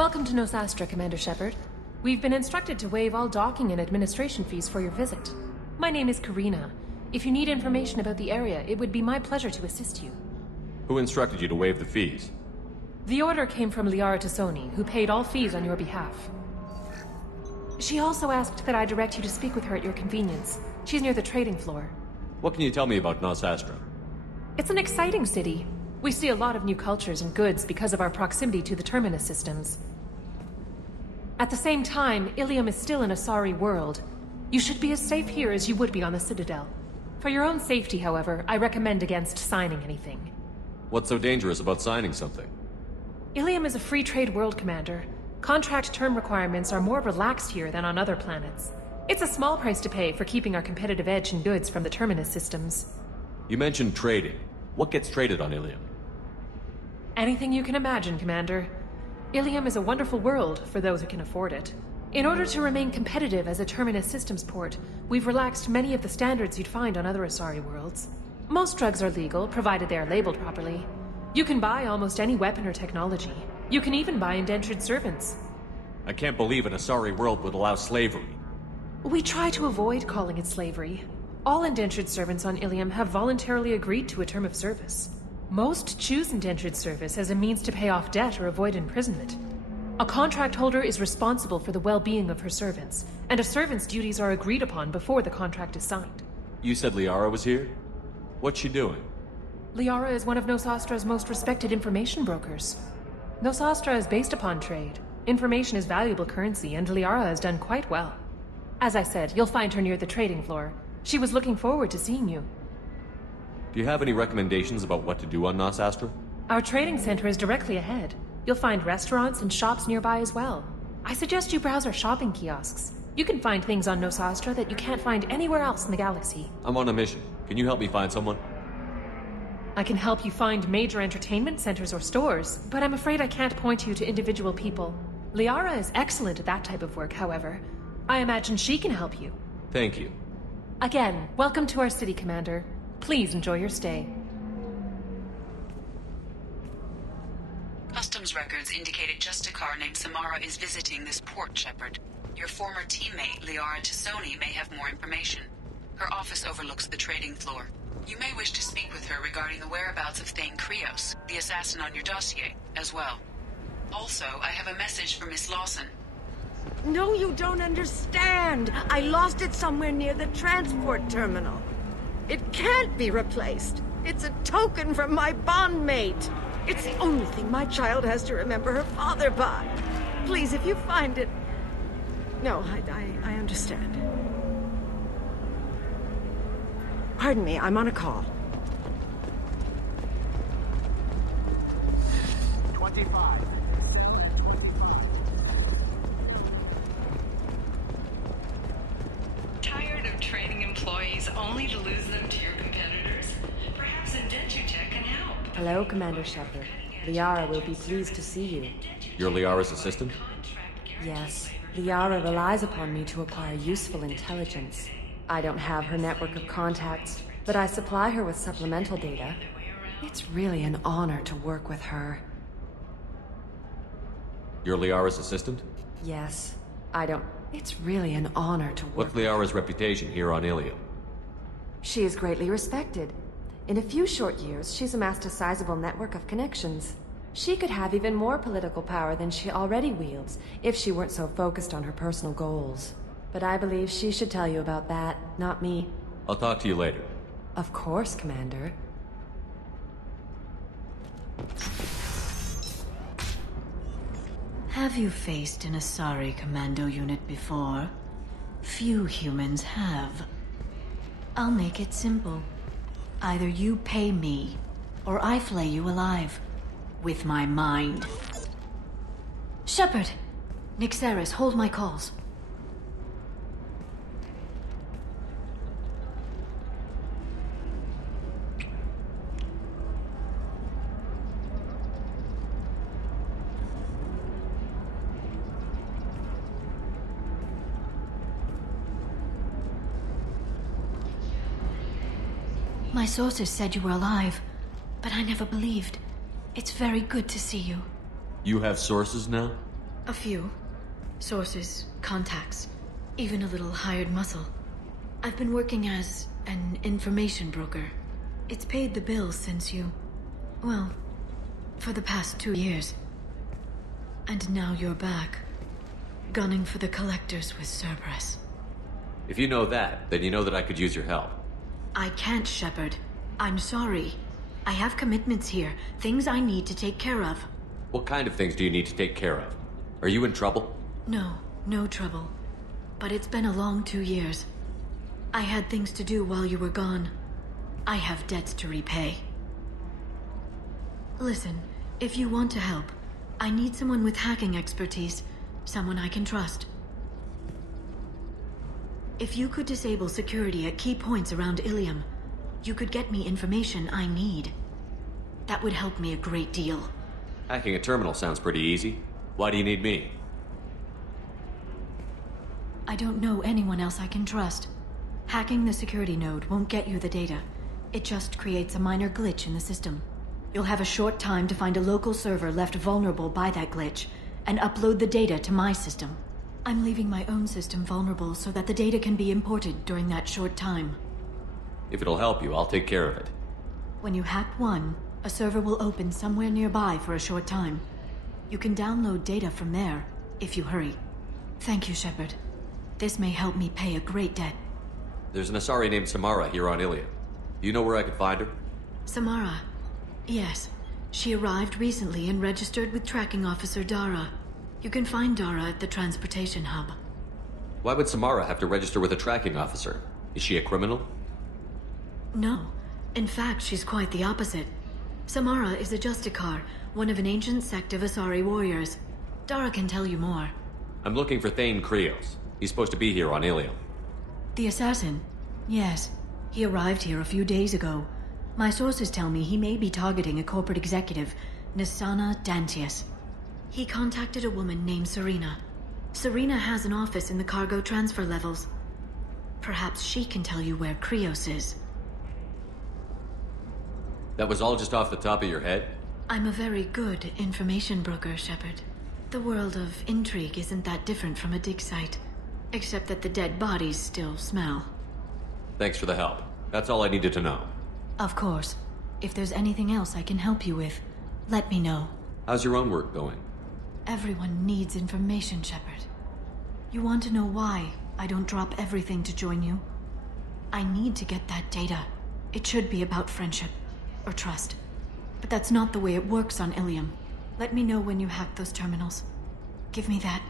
Welcome to Nosastra, Commander Shepard. We've been instructed to waive all docking and administration fees for your visit. My name is Karina. If you need information about the area, it would be my pleasure to assist you. Who instructed you to waive the fees? The order came from Liara Tassoni, who paid all fees on your behalf. She also asked that I direct you to speak with her at your convenience. She's near the trading floor. What can you tell me about Nosastra? It's an exciting city. We see a lot of new cultures and goods because of our proximity to the Terminus systems. At the same time, Illium is still an Asari world. You should be as safe here as you would be on the Citadel. For your own safety, however, I recommend against signing anything. What's so dangerous about signing something? Illium is a free trade world, Commander. Contract term requirements are more relaxed here than on other planets. It's a small price to pay for keeping our competitive edge in goods from the Terminus systems. You mentioned trading. What gets traded on Illium? Anything you can imagine, Commander. Illium is a wonderful world for those who can afford it. In order to remain competitive as a Terminus systems port, we've relaxed many of the standards you'd find on other Asari worlds. Most drugs are legal, provided they are labeled properly. You can buy almost any weapon or technology. You can even buy indentured servants. I can't believe an Asari world would allow slavery. We try to avoid calling it slavery. All indentured servants on Illium have voluntarily agreed to a term of service. Most choose indentured service as a means to pay off debt or avoid imprisonment. A contract holder is responsible for the well-being of her servants, and a servant's duties are agreed upon before the contract is signed. You said Liara was here? What's she doing? Liara is one of Nosastra's most respected information brokers. Nosastra is based upon trade. Information is valuable currency, and Liara has done quite well. As I said, you'll find her near the trading floor. She was looking forward to seeing you. Do you have any recommendations about what to do on Nosastra? Our trading center is directly ahead. You'll find restaurants and shops nearby as well. I suggest you browse our shopping kiosks. You can find things on Nosastra that you can't find anywhere else in the galaxy. I'm on a mission. Can you help me find someone? I can help you find major entertainment centers or stores, but I'm afraid I can't point you to individual people. Liara is excellent at that type of work, however. I imagine she can help you. Thank you. Again, welcome to our city, Commander. Please enjoy your stay. Customs records indicated Justicar named Samara is visiting this port, Shepard. Your former teammate, Liara Tassoni, may have more information. Her office overlooks the trading floor. You may wish to speak with her regarding the whereabouts of Thane Krios, the assassin on your dossier, as well. Also, I have a message for Miss Lawson. No, you don't understand. I lost it somewhere near the transport terminal. It can't be replaced. It's a token from my bondmate. It's the only thing my child has to remember her father by. Please, if you find it... No, I understand. Pardon me, I'm on a call. 25. Tired of trading employees? employees only to lose them to your competitors? Perhaps Indentutech can help. Hello, Commander Shepard. Liara will be pleased to see you. You're Liara's assistant? Yes. Liara relies upon me to acquire useful intelligence. I don't have her network of contacts, but I supply her with supplemental data. It's really an honor to work with her. You're Liara's assistant? Yes. It's really an honor to work. What's Liara's reputation here on Illium? She is greatly respected. In a few short years, she's amassed a sizable network of connections. She could have even more political power than she already wields, if she weren't so focused on her personal goals. But I believe she should tell you about that, not me. I'll talk to you later. Of course, Commander. Have you faced an Asari commando unit before? Few humans have. I'll make it simple. Either you pay me, or I flay you alive. With my mind. Shepard! Nixeris, hold my calls. My sources said you were alive, but I never believed. It's very good to see you. You have sources now? A few. Sources, contacts, even a little hired muscle. I've been working as an information broker. It's paid the bills since you... well, for the past 2 years. And now you're back, gunning for the Collectors with Cerberus. If you know that, then you know that I could use your help. I can't, Shepard. I'm sorry. I have commitments here, things I need to take care of. What kind of things do you need to take care of? Are you in trouble? No, no trouble. But it's been a long 2 years. I had things to do while you were gone. I have debts to repay. Listen, if you want to help, I need someone with hacking expertise. Someone I can trust. If you could disable security at key points around Illium, you could get me information I need. That would help me a great deal. Hacking a terminal sounds pretty easy. Why do you need me? I don't know anyone else I can trust. Hacking the security node won't get you the data. It just creates a minor glitch in the system. You'll have a short time to find a local server left vulnerable by that glitch, and upload the data to my system. I'm leaving my own system vulnerable so that the data can be imported during that short time. If it'll help you, I'll take care of it. When you hack one, a server will open somewhere nearby for a short time. You can download data from there, if you hurry. Thank you, Shepard. This may help me pay a great debt. There's an Asari named Samara here on Illium. Do you know where I could find her? Samara? Yes. She arrived recently and registered with Tracking Officer Dara. You can find Dara at the transportation hub. Why would Samara have to register with a tracking officer? Is she a criminal? No. In fact, she's quite the opposite. Samara is a Justicar, one of an ancient sect of Asari warriors. Dara can tell you more. I'm looking for Thane Krios. He's supposed to be here on Illium. The assassin? Yes. He arrived here a few days ago. My sources tell me he may be targeting a corporate executive, Nisana Dantius. He contacted a woman named Serena. Serena has an office in the cargo transfer levels. Perhaps she can tell you where Krios is. That was all just off the top of your head? I'm a very good information broker, Shepard. The world of intrigue isn't that different from a dig site, except that the dead bodies still smell. Thanks for the help. That's all I needed to know. Of course. If there's anything else I can help you with, let me know. How's your own work going? Everyone needs information, Shepard. You want to know why I don't drop everything to join you? I need to get that data. It should be about friendship, or trust. But that's not the way it works on Illium. Let me know when you hack those terminals. Give me that,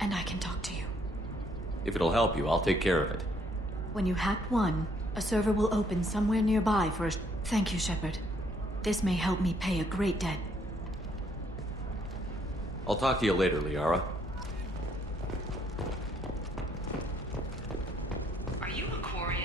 and I can talk to you. If it'll help you, I'll take care of it. When you hack one, a server will open somewhere nearby for a... Thank you, Shepard. This may help me pay a great debt. I'll talk to you later, Liara. Are you a Quarian?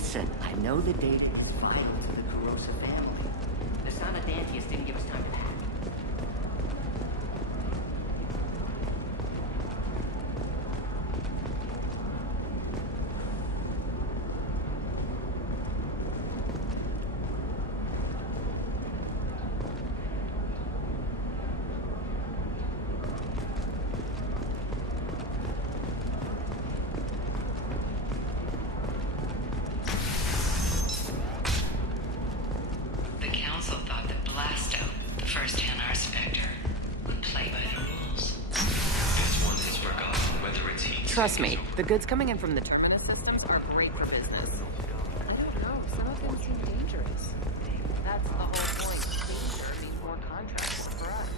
Listen, I know the data is filed to the corrosive family. The Sanadantius didn't give us time to act. Trust me, the goods coming in from the Terminus systems are great for business. I don't know, some of them seem dangerous. That's the whole point. Danger means more contracts for us.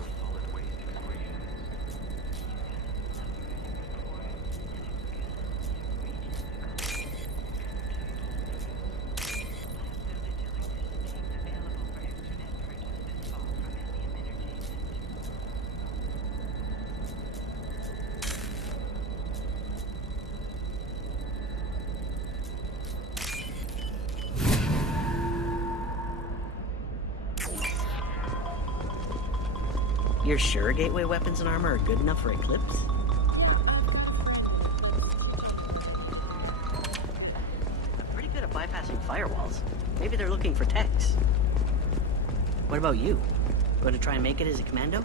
You're sure gateway weapons and armor are good enough for Eclipse? I'm pretty good at bypassing firewalls. Maybe they're looking for techs. What about you? Going to try and make it as a commando?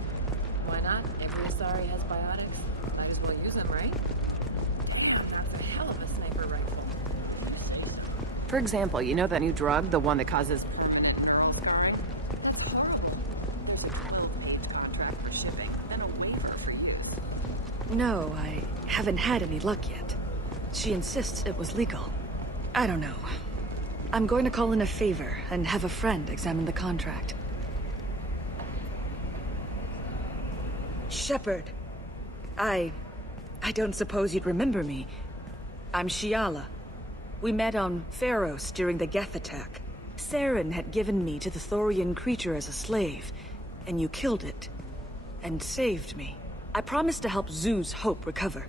Why not? Every Asari has biotics. Might as well use them, right? That's a hell of a sniper rifle. For example, you know that new drug? The one that causes... No, I haven't had any luck yet. She insists it was legal. I don't know. I'm going to call in a favor and have a friend examine the contract. Shepard. I don't suppose you'd remember me. I'm Shiala. We met on Pharos during the Geth attack. Saren had given me to the Thorian creature as a slave, and you killed it. And saved me. I promised to help Zeus Hope recover.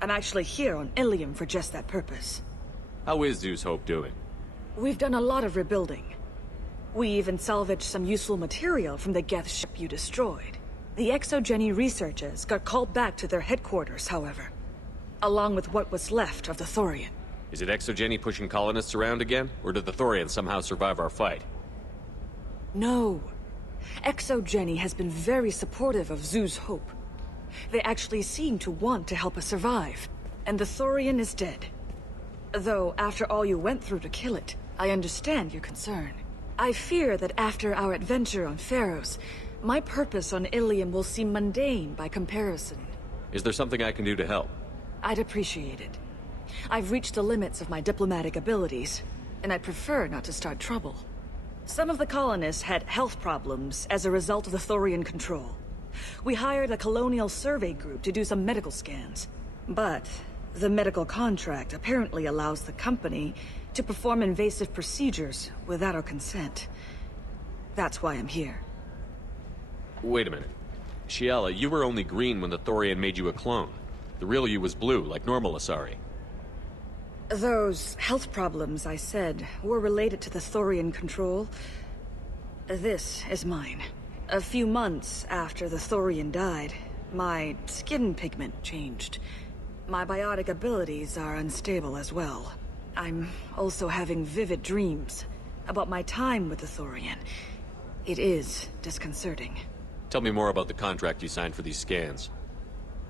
I'm actually here on Illium for just that purpose. How is Zeus Hope doing? We've done a lot of rebuilding. We even salvaged some useful material from the Geth ship you destroyed. The Exogeny researchers got called back to their headquarters, however. Along with what was left of the Thorian. Is it Exogeny pushing colonists around again? Or did the Thorians somehow survive our fight? No. Exogeny has been very supportive of Zeus Hope. They actually seem to want to help us survive. And the Thorian is dead. Though, after all you went through to kill it, I understand your concern. I fear that after our adventure on Pharos, my purpose on Illium will seem mundane by comparison. Is there something I can do to help? I'd appreciate it. I've reached the limits of my diplomatic abilities, and I'd prefer not to start trouble. Some of the colonists had health problems as a result of the Thorian control. We hired a colonial survey group to do some medical scans. But the medical contract apparently allows the company to perform invasive procedures without our consent. That's why I'm here. Wait a minute. Shiala, you were only green when the Thorian made you a clone. The real you was blue, like normal Asari. Those health problems I said were related to the Thorian control. This is mine. A few months after the Thorian died, my skin pigment changed. My biotic abilities are unstable as well. I'm also having vivid dreams about my time with the Thorian. It is disconcerting. Tell me more about the contract you signed for these scans.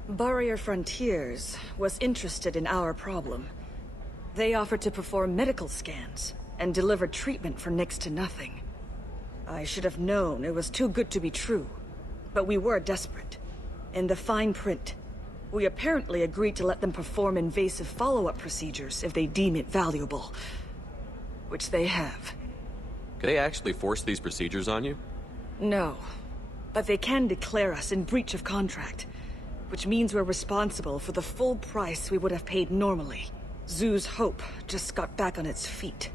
Barrier Frontiers was interested in our problem. They offered to perform medical scans and deliver treatment for next to nothing. I should have known it was too good to be true, but we were desperate. In the fine print, we apparently agreed to let them perform invasive follow-up procedures if they deem it valuable. Which they have. Could they actually force these procedures on you? No, but they can declare us in breach of contract, which means we're responsible for the full price we would have paid normally. Zeus Hope just got back on its feet.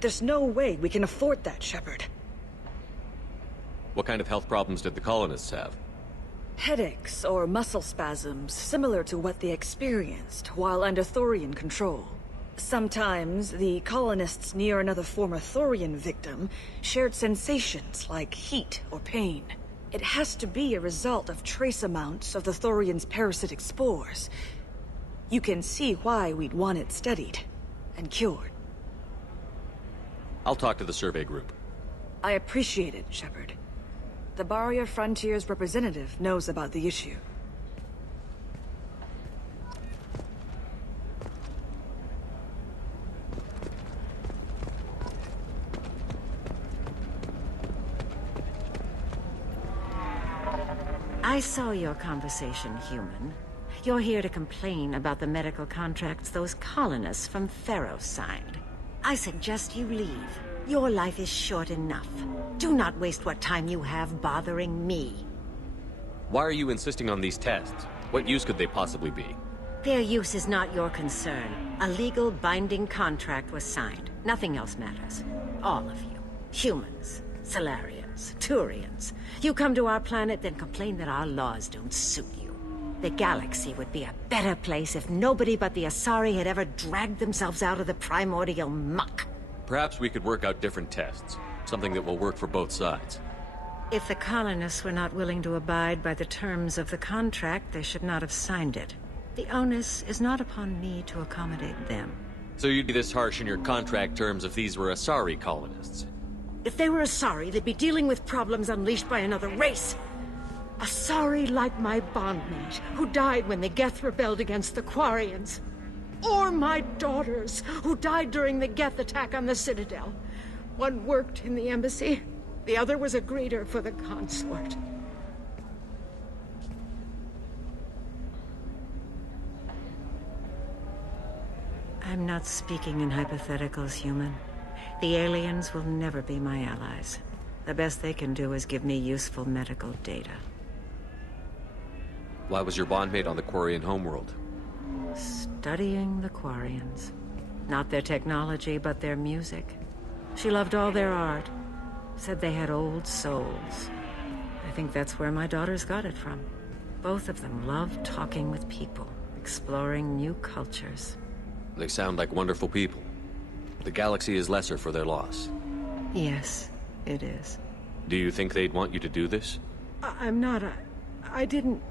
There's no way we can afford that, Shepard. What kind of health problems did the colonists have? Headaches or muscle spasms similar to what they experienced while under Thorian control. Sometimes, the colonists near another former Thorian victim shared sensations like heat or pain. It has to be a result of trace amounts of the Thorian's parasitic spores. You can see why we'd want it studied and cured. I'll talk to the survey group. I appreciate it, Shepard. The Barrier Frontier's representative knows about the issue. I saw your conversation, human. You're here to complain about the medical contracts those colonists from Theros signed. I suggest you leave. Your life is short enough. Do not waste what time you have bothering me. Why are you insisting on these tests? What use could they possibly be? Their use is not your concern. A legal binding contract was signed. Nothing else matters. All of you. Humans, Solarians, Turians. You come to our planet, then complain that our laws don't suit you. The galaxy would be a better place if nobody but the Asari had ever dragged themselves out of the primordial muck. Perhaps we could work out different tests. Something that will work for both sides. If the colonists were not willing to abide by the terms of the contract, they should not have signed it. The onus is not upon me to accommodate them. So you'd be this harsh in your contract terms if these were Asari colonists? If they were Asari, they'd be dealing with problems unleashed by another race. Asari like my bondmate, who died when the Geth rebelled against the Quarians. Or my daughters, who died during the Geth attack on the Citadel. One worked in the embassy, the other was a greeter for the consort. I'm not speaking in hypotheticals, human. The aliens will never be my allies. The best they can do is give me useful medical data. Why was your bondmate on the Quarian homeworld? Studying the Quarians. Not their technology, but their music. She loved all their art. Said they had old souls. I think that's where my daughters got it from. Both of them loved talking with people, exploring new cultures. They sound like wonderful people. The galaxy is lesser for their loss. Yes, it is. Do you think they'd want you to do this? I'm not. I didn't...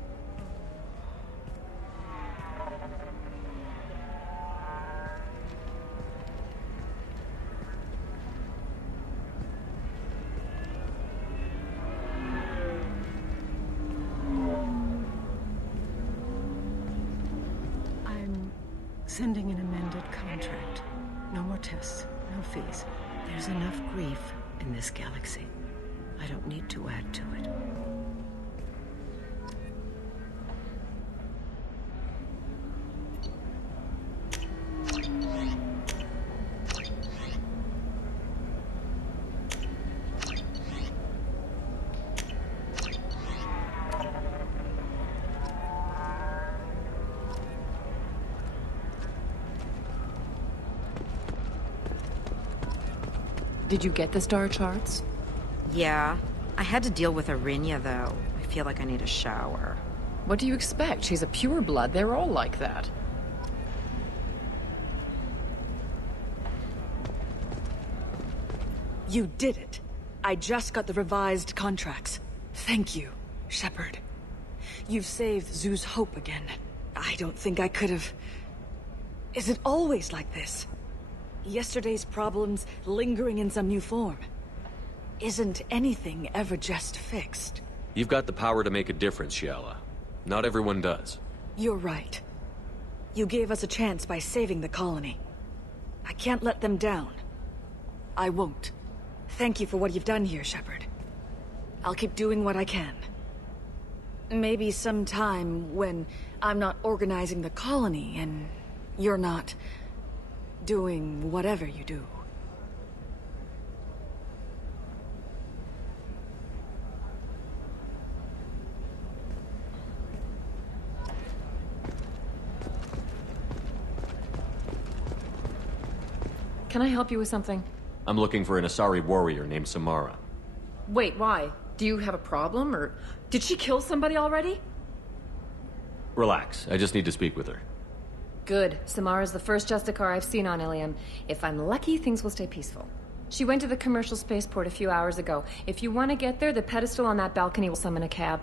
Sending an amended contract. No more tests, no fees. There's enough grief in this galaxy. I don't need to add to it. Did you get the star charts? Yeah. I had to deal with Arinya, though. I feel like I need a shower. What do you expect? She's a pureblood. They're all like that. You did it. I just got the revised contracts. Thank you, Shepard. You've saved Zoo's hope again. I don't think I could have... Is it always like this? Yesterday's problems lingering in some new form. Isn't anything ever just fixed? You've got the power to make a difference, Shiala. Not everyone does. You're right. You gave us a chance by saving the colony. I can't let them down. I won't. Thank you for what you've done here, Shepard. I'll keep doing what I can. Maybe sometime when I'm not organizing the colony and you're not... doing whatever you do. Can I help you with something? I'm looking for an Asari warrior named Samara. Wait, why? Do you have a problem, or did she kill somebody already? Relax, I just need to speak with her. Good. Samara's the first Justicar I've seen on Illium. If I'm lucky, things will stay peaceful. She went to the commercial spaceport a few hours ago. If you want to get there, the pedestal on that balcony will summon a cab.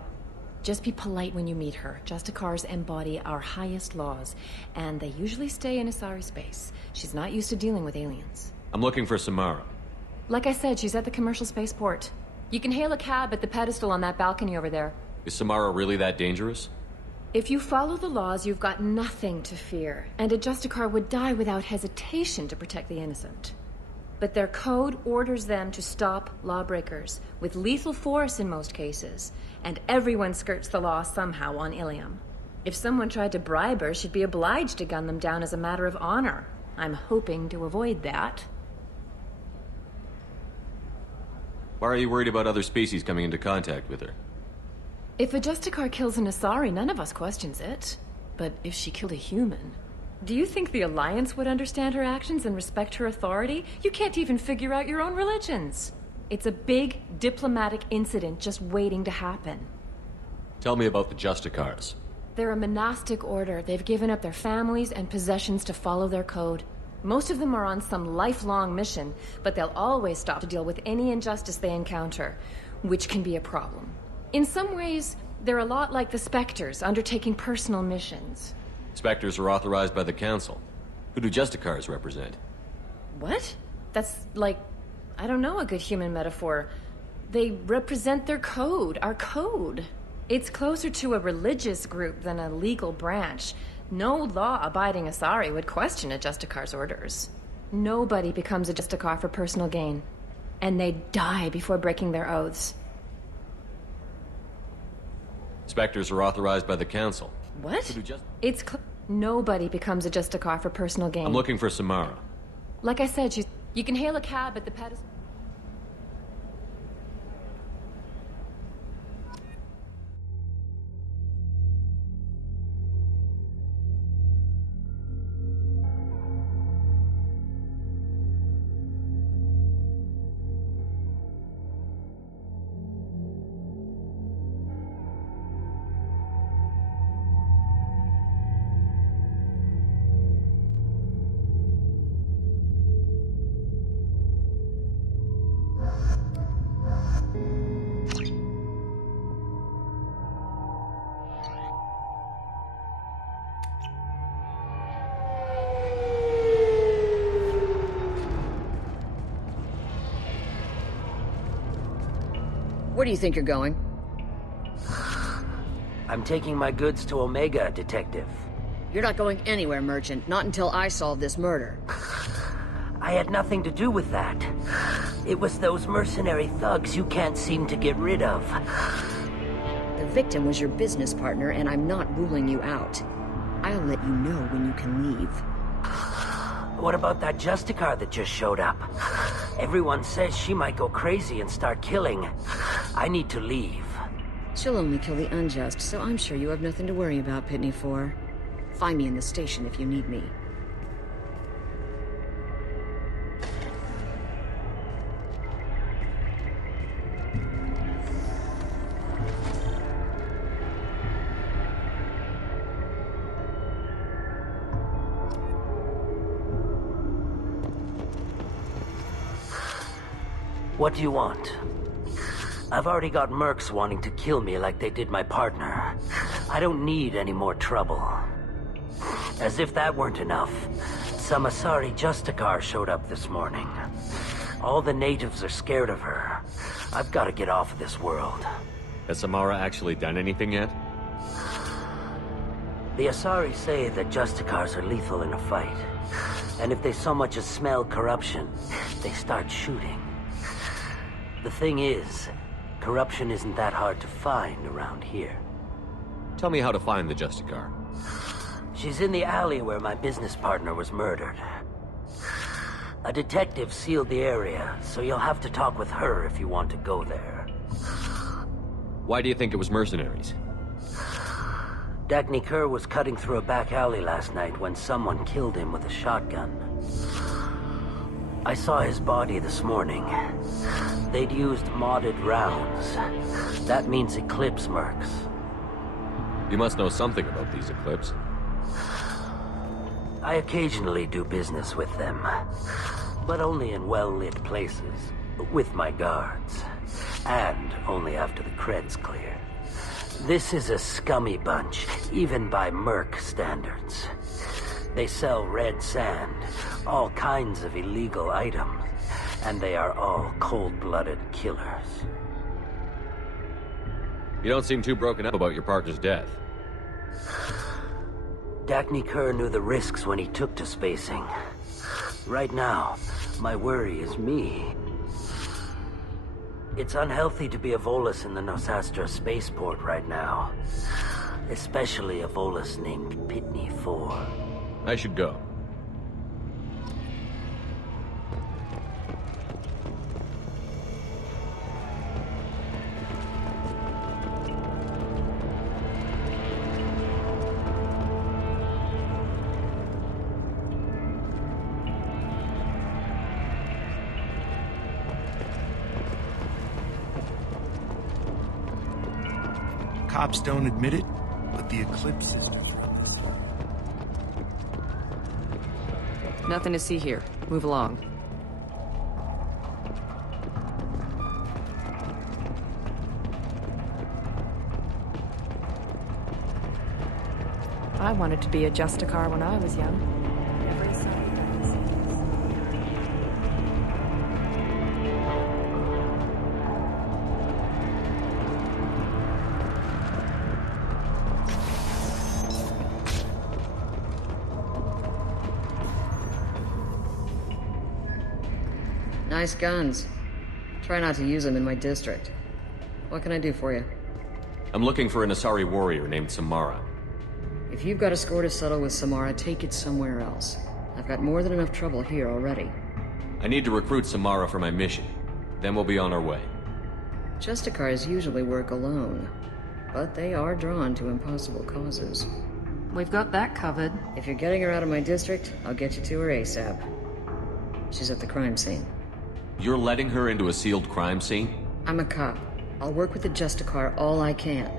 Just be polite when you meet her. Justicars embody our highest laws, and they usually stay in Asari space. She's not used to dealing with aliens. I'm looking for Samara. Like I said, she's at the commercial spaceport. You can hail a cab at the pedestal on that balcony over there. Is Samara really that dangerous? If you follow the laws, you've got nothing to fear, and a Justicar would die without hesitation to protect the innocent. But their code orders them to stop lawbreakers, with lethal force in most cases, and everyone skirts the law somehow on Illium. If someone tried to bribe her, she'd be obliged to gun them down as a matter of honor. I'm hoping to avoid that. Why are you worried about other species coming into contact with her? If a Justicar kills an Asari, none of us questions it. But if she killed a human... Do you think the Alliance would understand her actions and respect her authority? You can't even figure out your own religions. It's a big diplomatic incident just waiting to happen. Tell me about the Justicars. They're a monastic order. They've given up their families and possessions to follow their code. Most of them are on some lifelong mission, but they'll always stop to deal with any injustice they encounter, which can be a problem. In some ways, they're a lot like the Spectres, undertaking personal missions. Spectres are authorized by the Council. Who do Justicars represent? What? That's like, I don't know, a good human metaphor. They represent their code, our code. It's closer to a religious group than a legal branch. No law-abiding Asari would question a Justicar's orders. Nobody becomes a Justicar for personal gain. And they die before breaking their oaths. Spectres are authorized by the Council. What? Nobody becomes a Justicar for personal gain. I'm looking for Samara. Like I said, you can hail a cab at the pedestal. Where do you think you're going? I'm taking my goods to Omega, Detective. You're not going anywhere, Merchant. Not until I solve this murder. I had nothing to do with that. It was those mercenary thugs you can't seem to get rid of. The victim was your business partner, and I'm not ruling you out. I'll let you know when you can leave. What about that Justicar that just showed up? Everyone says she might go crazy and start killing. I need to leave. She'll only kill the unjust, so I'm sure you have nothing to worry about, Pitney 4. Find me in the station if you need me. What do you want? I've already got mercs wanting to kill me like they did my partner. I don't need any more trouble. As if that weren't enough, some Asari Justicar showed up this morning. All the natives are scared of her. I've got to get off of this world. Has Samara actually done anything yet? The Asari say that Justicars are lethal in a fight. And if they so much as smell corruption, they start shooting. The thing is, corruption isn't that hard to find around here. Tell me how to find the Justicar. She's in the alley where my business partner was murdered. A detective sealed the area, so you'll have to talk with her if you want to go there. Why do you think it was mercenaries? Dagny Kerr was cutting through a back alley last night when someone killed him with a shotgun. I saw his body this morning. They'd used modded rounds. That means Eclipse mercs. You must know something about these Eclipse. I occasionally do business with them, but only in well-lit places, with my guards, and only after the cred's clear. This is a scummy bunch, even by Merc standards. They sell red sand, all kinds of illegal items, and they are all cold-blooded killers. You don't seem too broken up about your partner's death. Dacne Kerr knew the risks when he took to spacing. Right now, my worry is me. It's unhealthy to be a Volus in the Nosastra spaceport right now. Especially a Volus named Pitney 4. I should go. Cops don't admit it, but the Eclipse sisters run this. Nothing to see here. Move along. I wanted to be a Justicar when I was young. Every side. Nice guns. Try not to use them in my district. What can I do for you? I'm looking for an Asari warrior named Samara. If you've got a score to settle with Samara, take it somewhere else. I've got more than enough trouble here already. I need to recruit Samara for my mission. Then we'll be on our way. Justicars usually work alone, but they are drawn to impossible causes. We've got that covered. If you're getting her out of my district, I'll get you to her ASAP. She's at the crime scene. You're letting her into a sealed crime scene? I'm a cop. I'll work with the Justicar all I can.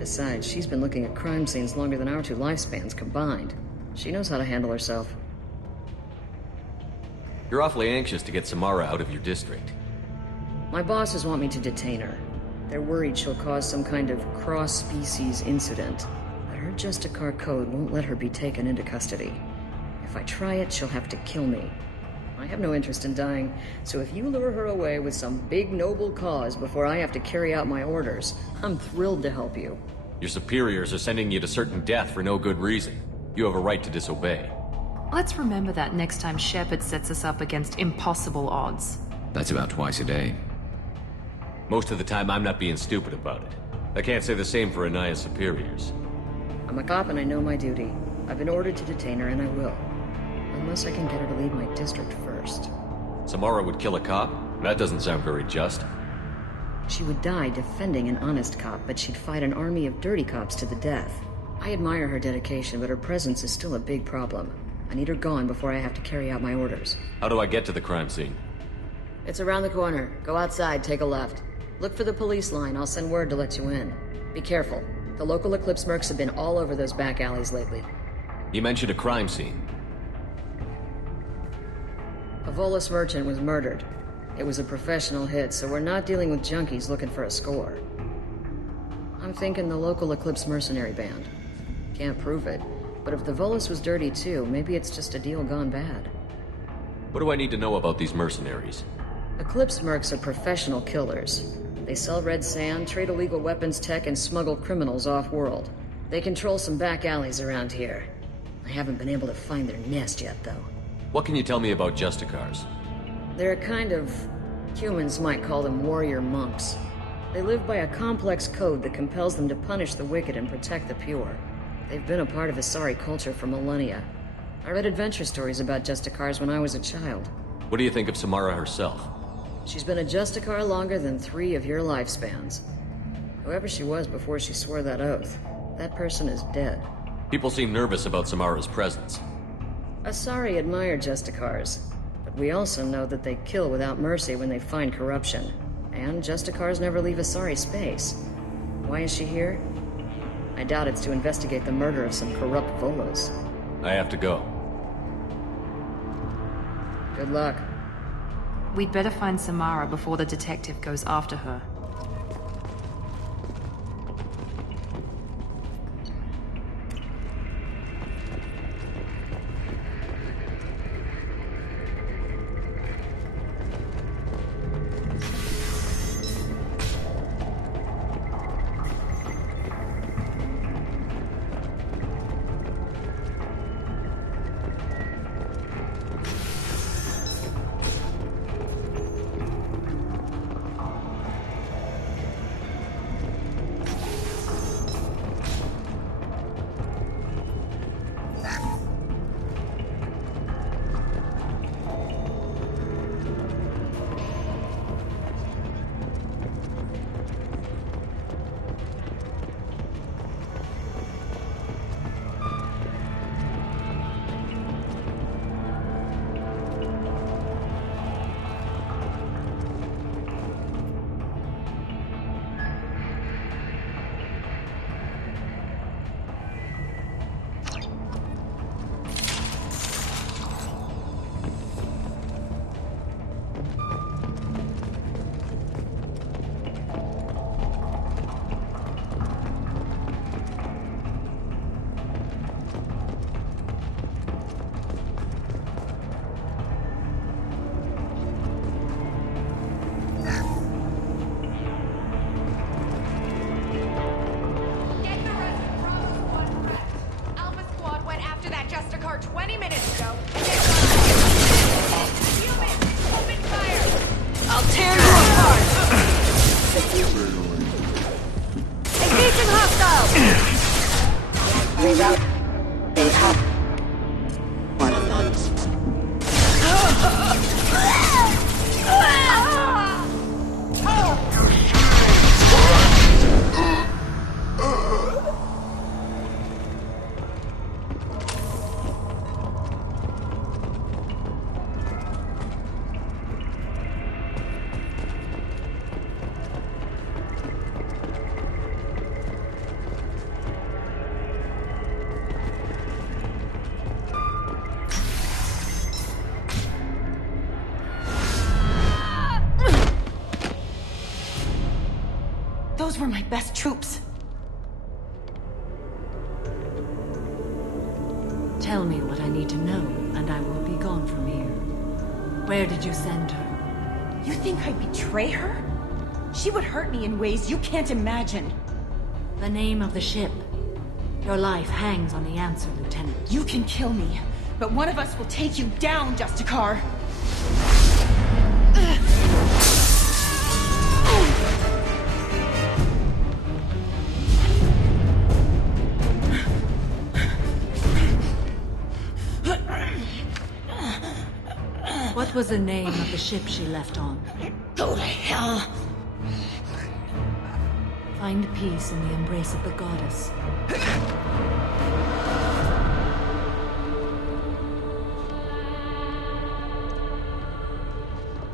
Besides, she's been looking at crime scenes longer than our two lifespans combined. She knows how to handle herself. You're awfully anxious to get Samara out of your district. My bosses want me to detain her. They're worried she'll cause some kind of cross-species incident. But her Justicar code won't let her be taken into custody. If I try it, she'll have to kill me. I have no interest in dying, so if you lure her away with some big noble cause before I have to carry out my orders, I'm thrilled to help you. Your superiors are sending you to certain death for no good reason. You have a right to disobey. Let's remember that next time Shepard sets us up against impossible odds. That's about twice a day. Most of the time, I'm not being stupid about it. I can't say the same for Anaya's superiors. I'm a cop and I know my duty. I've been ordered to detain her and I will. Unless I can get her to leave my district first. Samara would kill a cop? That doesn't sound very just. She would die defending an honest cop, but she'd fight an army of dirty cops to the death. I admire her dedication, but her presence is still a big problem. I need her gone before I have to carry out my orders. How do I get to the crime scene? It's around the corner. Go outside, take a left. Look for the police line. I'll send word to let you in. Be careful. The local Eclipse mercs have been all over those back alleys lately. You mentioned a crime scene. A Volus merchant was murdered. It was a professional hit, so we're not dealing with junkies looking for a score. I'm thinking the local Eclipse mercenary band. Can't prove it, but if the Volus was dirty too, maybe it's just a deal gone bad. What do I need to know about these mercenaries? Eclipse mercs are professional killers. They sell red sand, trade illegal weapons tech, and smuggle criminals off-world. They control some back alleys around here. I haven't been able to find their nest yet, though. What can you tell me about Justicars? They're a kind of... humans might call them warrior monks. They live by a complex code that compels them to punish the wicked and protect the pure. They've been a part of Asari culture for millennia. I read adventure stories about Justicars when I was a child. What do you think of Samara herself? She's been a Justicar longer than 3 of your lifespans. Whoever she was before she swore that oath, that person is dead. People seem nervous about Samara's presence. Asari admire Justicars, but we also know that they kill without mercy when they find corruption. And Justicars never leave Asari space. Why is she here? I doubt it's to investigate the murder of some corrupt Volos. I have to go. Good luck. We'd better find Samara before the detective goes after her. Justicar 20 minutes ago. Open fire! I'll tear you apart! Engaging hostile! Those were my best troops. Tell me what I need to know, and I will be gone from here. Where did you send her? You think I'd betray her? She would hurt me in ways you can't imagine. The name of the ship. Your life hangs on the answer, Lieutenant. You can kill me, but one of us will take you down, Justicar. What was the name of the ship she left on? Go to hell! Find peace in the embrace of the goddess.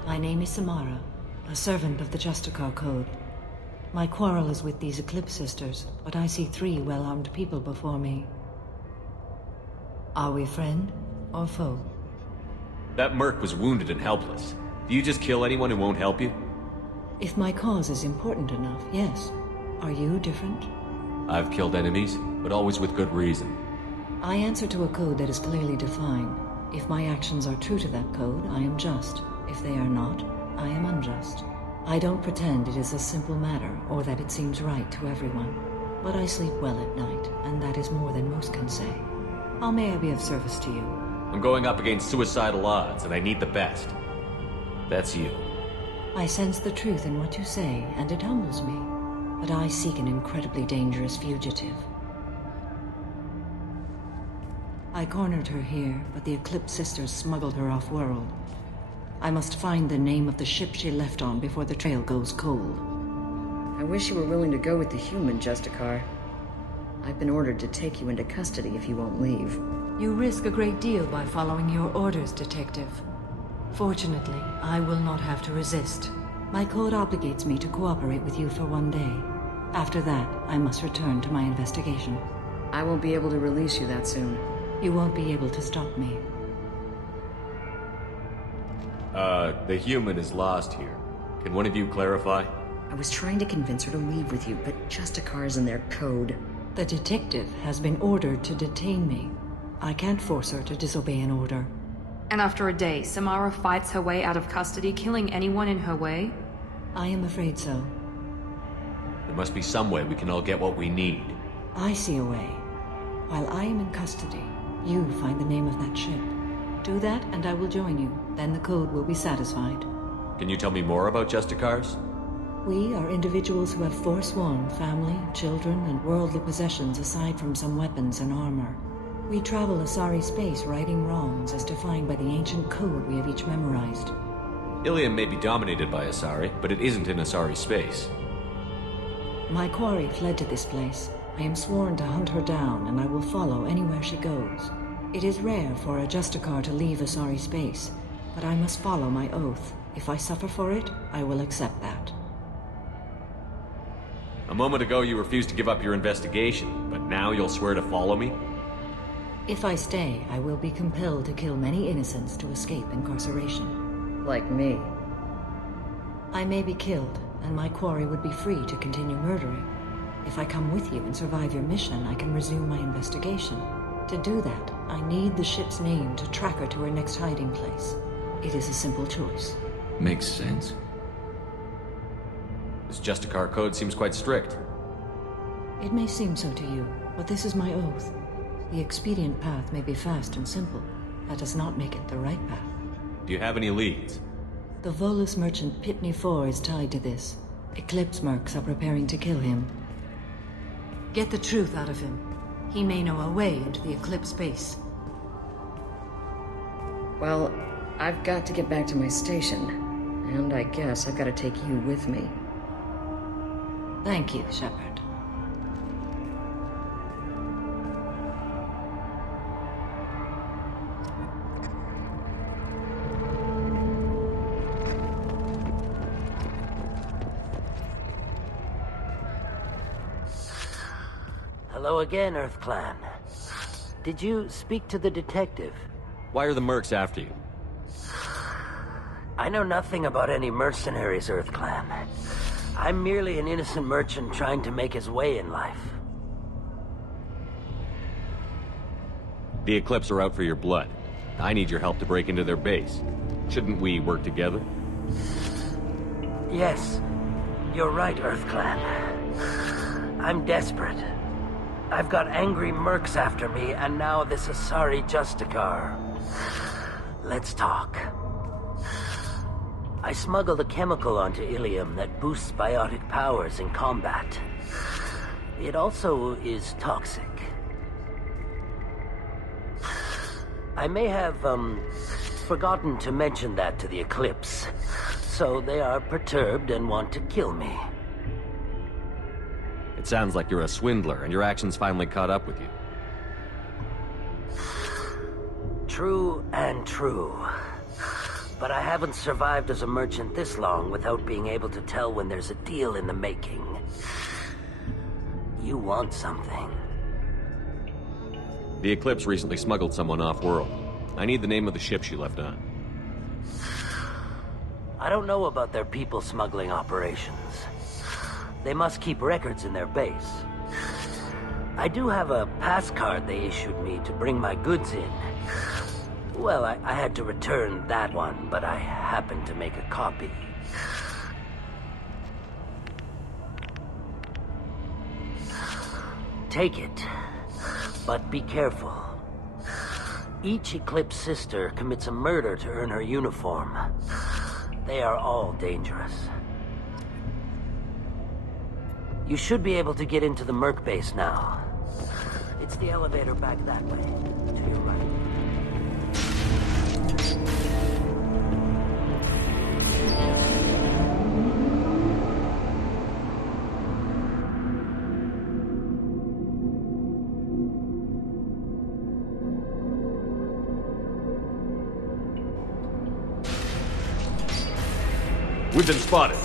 My name is Samara, a servant of the Justicar Code. My quarrel is with these Eclipse Sisters, but I see 3 well-armed people before me. Are we friend or foe? That merc was wounded and helpless. Do you just kill anyone who won't help you? If my cause is important enough, yes. Are you different? I've killed enemies, but always with good reason. I answer to a code that is clearly defined. If my actions are true to that code, I am just. If they are not, I am unjust. I don't pretend it is a simple matter, or that it seems right to everyone. But I sleep well at night, and that is more than most can say. How may I be of service to you? I'm going up against suicidal odds, and I need the best. That's you. I sense the truth in what you say, and it humbles me. But I seek an incredibly dangerous fugitive. I cornered her here, but the Eclipse Sisters smuggled her off-world. I must find the name of the ship she left on before the trail goes cold. I wish you were willing to go with the human, Justicar. I've been ordered to take you into custody if you won't leave. You risk a great deal by following your orders, Detective. Fortunately, I will not have to resist. My code obligates me to cooperate with you for 1 day. After that, I must return to my investigation. I won't be able to release you that soon. You won't be able to stop me. The human is lost here. Can one of you clarify? I was trying to convince her to leave with you, but Justicar's in their code. The detective has been ordered to detain me. I can't force her to disobey an order. And after a day, Samara fights her way out of custody, killing anyone in her way? I am afraid so. There must be some way we can all get what we need. I see a way. While I am in custody, you find the name of that ship. Do that, and I will join you. Then the code will be satisfied. Can you tell me more about Justicars? We are individuals who have forsworn family, children, and worldly possessions aside from some weapons and armor. We travel Asari space righting wrongs as defined by the ancient code we have each memorized. Illium may be dominated by Asari, but it isn't in Asari space. My quarry fled to this place. I am sworn to hunt her down, and I will follow anywhere she goes. It is rare for a Justicar to leave Asari space, but I must follow my oath. If I suffer for it, I will accept that. A moment ago you refused to give up your investigation, but now you'll swear to follow me? If I stay, I will be compelled to kill many innocents to escape incarceration. Like me. I may be killed, and my quarry would be free to continue murdering. If I come with you and survive your mission, I can resume my investigation. To do that, I need the ship's name to track her to her next hiding place. It is a simple choice. Makes sense. This Justicar code seems quite strict. It may seem so to you, but this is my oath. The expedient path may be fast and simple. That does not make it the right path. Do you have any leads? The Volus merchant Pitney 4 is tied to this. Eclipse mercs are preparing to kill him. Get the truth out of him. He may know a way into the Eclipse base. Well, I've got to get back to my station. And I guess I've got to take you with me. Thank you, Shepard. Hello again, Earth Clan. Did you speak to the detective? Why are the mercs after you? I know nothing about any mercenaries, Earth Clan. I'm merely an innocent merchant trying to make his way in life. The Eclipse are out for your blood. I need your help to break into their base. Shouldn't we work together? Yes, you're right, Earth Clan. I'm desperate. I've got angry mercs after me, and now this Asari Justicar. Let's talk. I smuggled a chemical onto Illium that boosts biotic powers in combat. It also is toxic. I may have, forgotten to mention that to the Eclipse, so they are perturbed and want to kill me. It sounds like you're a swindler, and your actions finally caught up with you. True and true. But I haven't survived as a merchant this long without being able to tell when there's a deal in the making. You want something. The Eclipse recently smuggled someone off-world. I need the name of the ship she left on. I don't know about their people smuggling operations. They must keep records in their base. I do have a pass card they issued me to bring my goods in. Well, I had to return that one, but I happened to make a copy. Take it, but be careful. Each Eclipse sister commits a murder to earn her uniform. They are all dangerous. You should be able to get into the Merc base now. It's the elevator back that way, to your right. We've been spotted.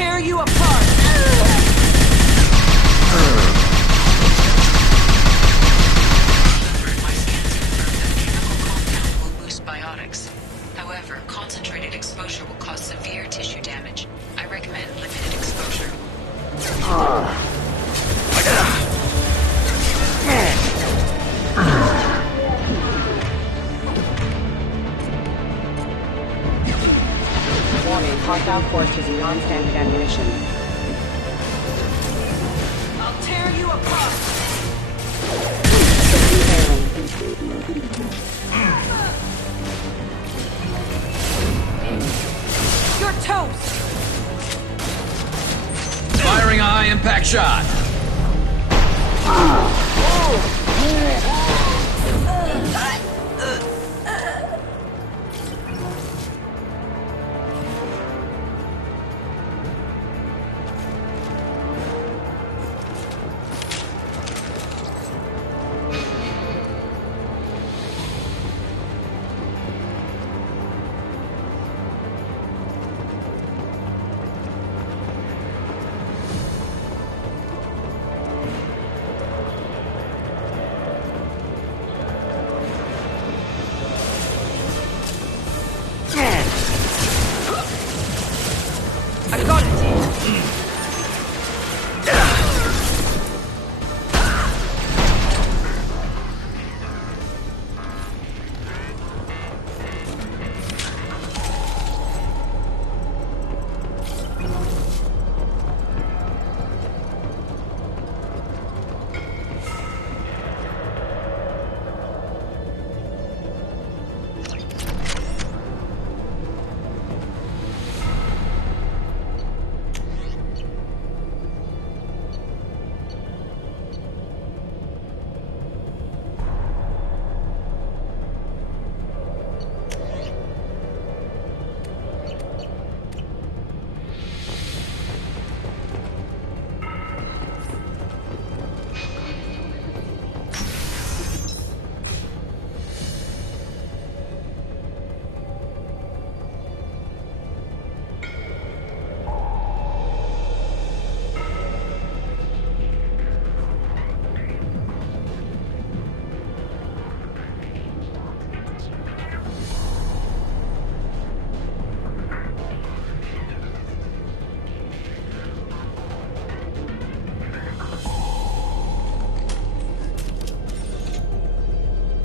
tear you apart! My scans confirm that the chemical compound will boost biotics. However, concentrated exposure will cause severe tissue damage. I recommend limited exposure. Warning, hostile force using non-standard ammunition. I'll tear you apart! You're toast! Firing a high-impact shot!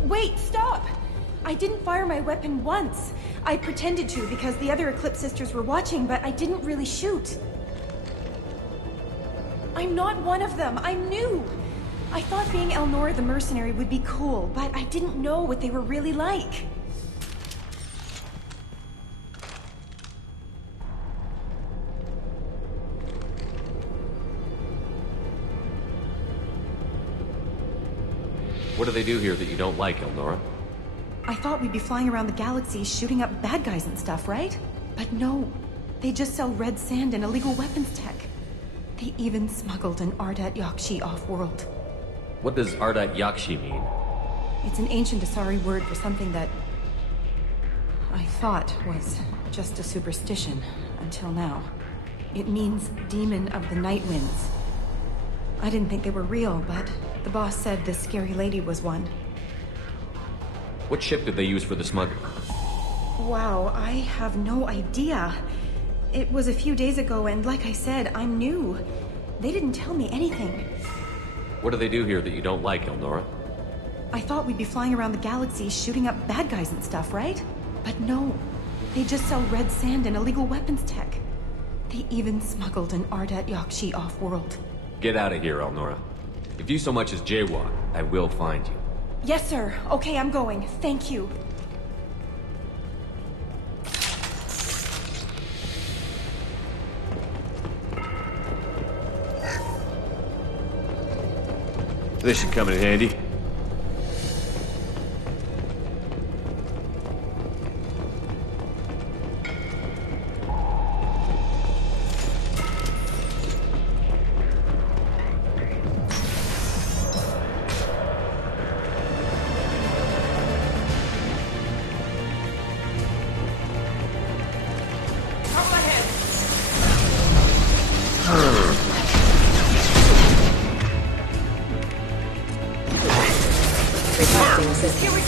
Wait, stop! I didn't fire my weapon once. I pretended to because the other Eclipse sisters were watching, but I didn't really shoot. I'm not one of them. I'm new. I thought being Elnora the mercenary would be cool, but I didn't know what they were really like. What do they do here that you don't like, Elnora? I thought we'd be flying around the galaxy shooting up bad guys and stuff, right? But no. They just sell red sand and illegal weapons tech. They even smuggled an Ardat Yakshi off-world. What does Ardat Yakshi mean? It's an ancient Asari word for something that I thought was just a superstition, until now. It means Demon of the Night Winds. I didn't think they were real, but the boss said this scary lady was one. What ship did they use for the smuggling? Wow, I have no idea. It was a few days ago, and like I said, I'm new. They didn't tell me anything. What do they do here that you don't like, Elnora? I thought we'd be flying around the galaxy shooting up bad guys and stuff, right? But no. They just sell red sand and illegal weapons tech. They even smuggled an Ardat Yakshi off-world. Get out of here, Elnora. If you so much as jaywalk, I will find you. Yes, sir. Okay, I'm going. Thank you. This should come in handy. Requesting assistance. Here we go.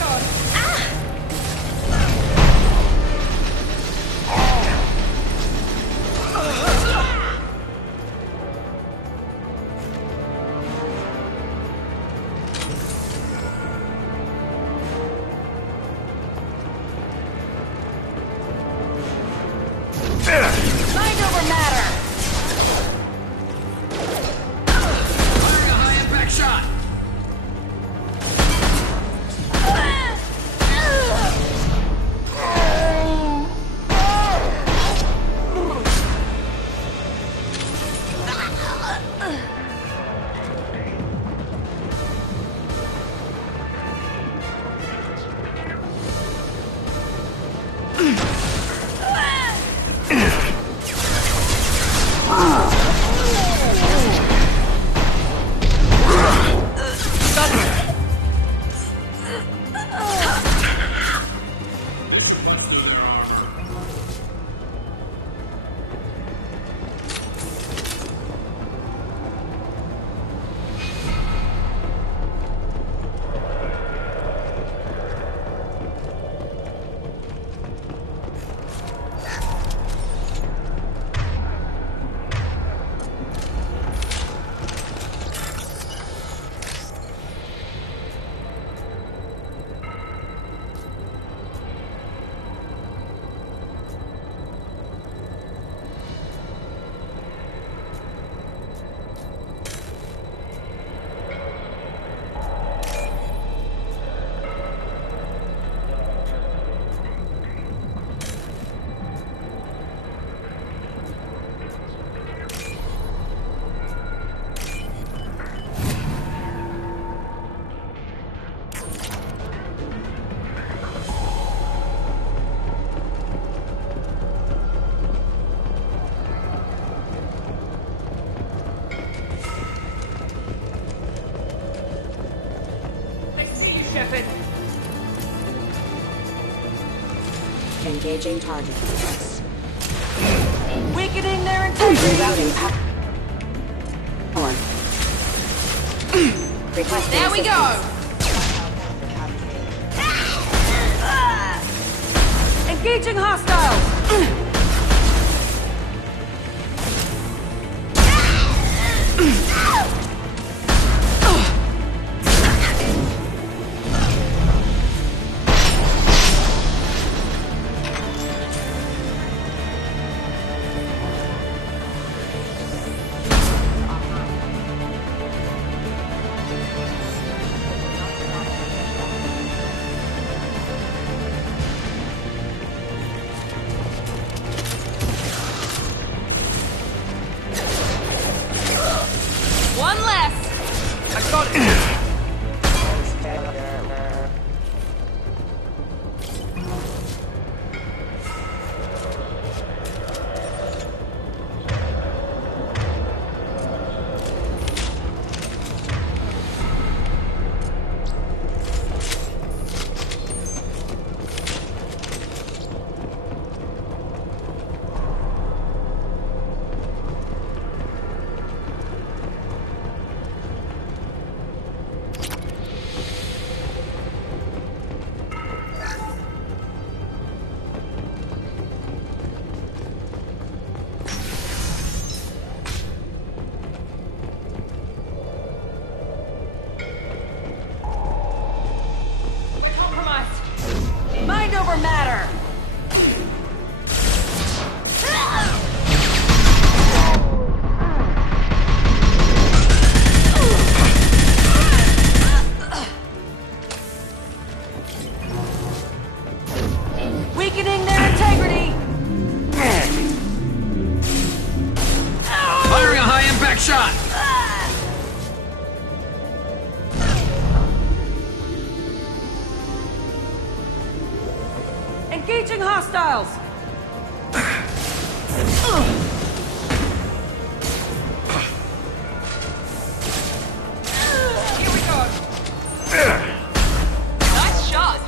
Mind over matter. Firing a high impact shot. Shepard. Engaging target. Weakening their integrity. Rerouting power. There we go. Engaging hostiles. One less. I got it. Mind over matter! Weakening their integrity! Firing a high impact shot! Engaging hostiles! Here we go! Nice shot!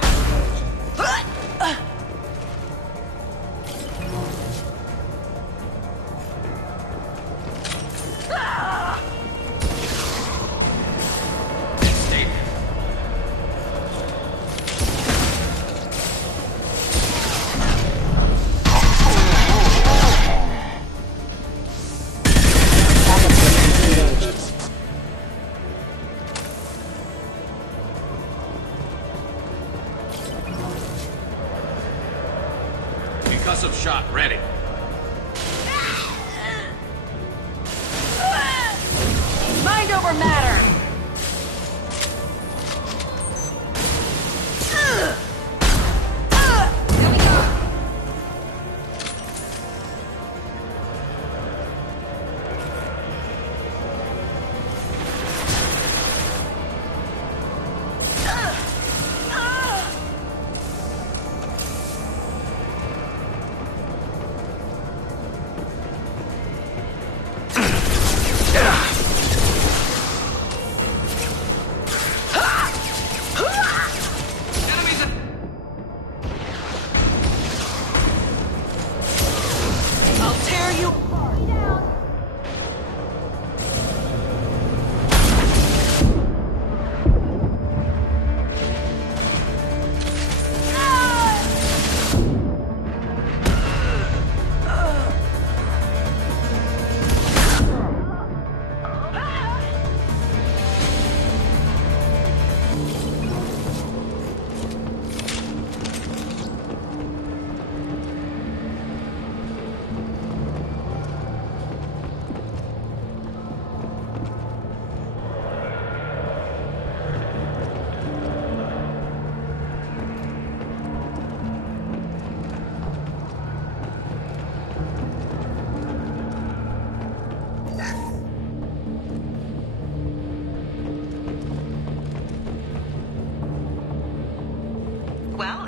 Concussive shot ready. Mind over matter!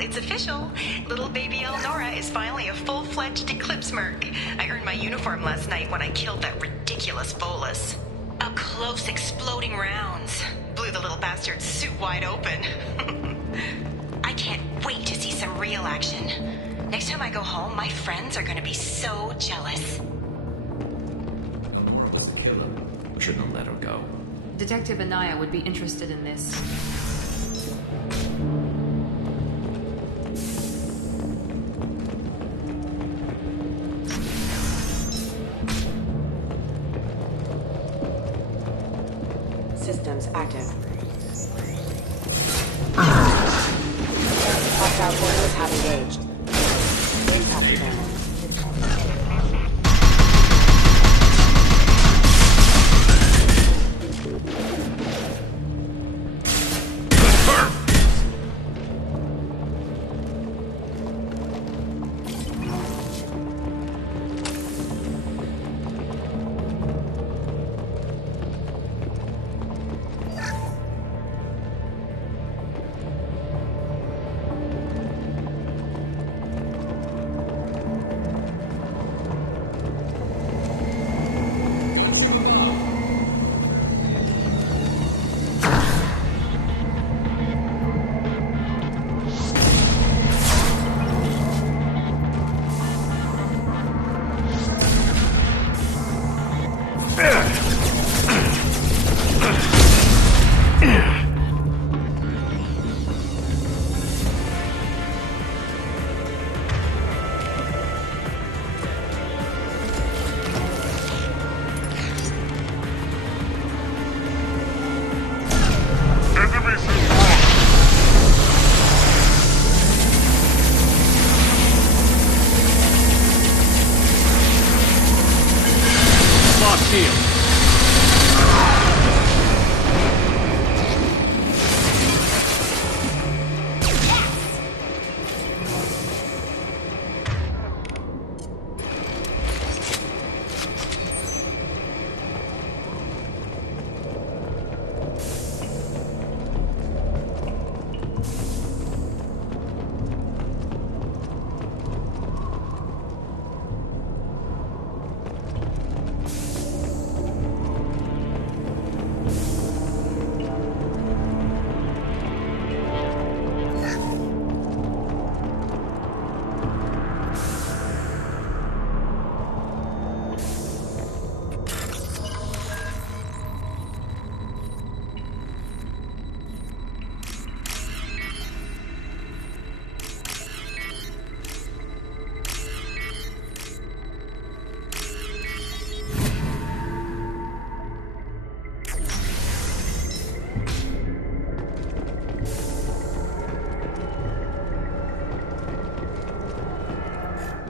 It's official. Little baby Elnora is finally a full-fledged Eclipse merc. I earned my uniform last night when I killed that ridiculous Volus. Up close, exploding rounds. Blew the little bastard's suit wide open. I can't wait to see some real action. Next time I go home, my friends are gonna be so jealous. Elnora was the killer. We shouldn't have let her go. Detective Anaya would be interested in this. Systems active. Hostile forces have engaged. Impact examined.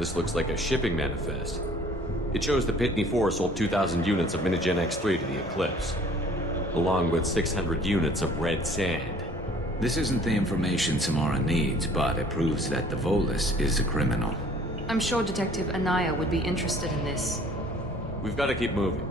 This looks like a shipping manifest. It shows the Pitney 4 sold 2,000 units of Minigen X3 to the Eclipse, along with 600 units of red sand. This isn't the information Samara needs, but it proves that the Volus is a criminal. I'm sure Detective Anaya would be interested in this. We've got to keep moving.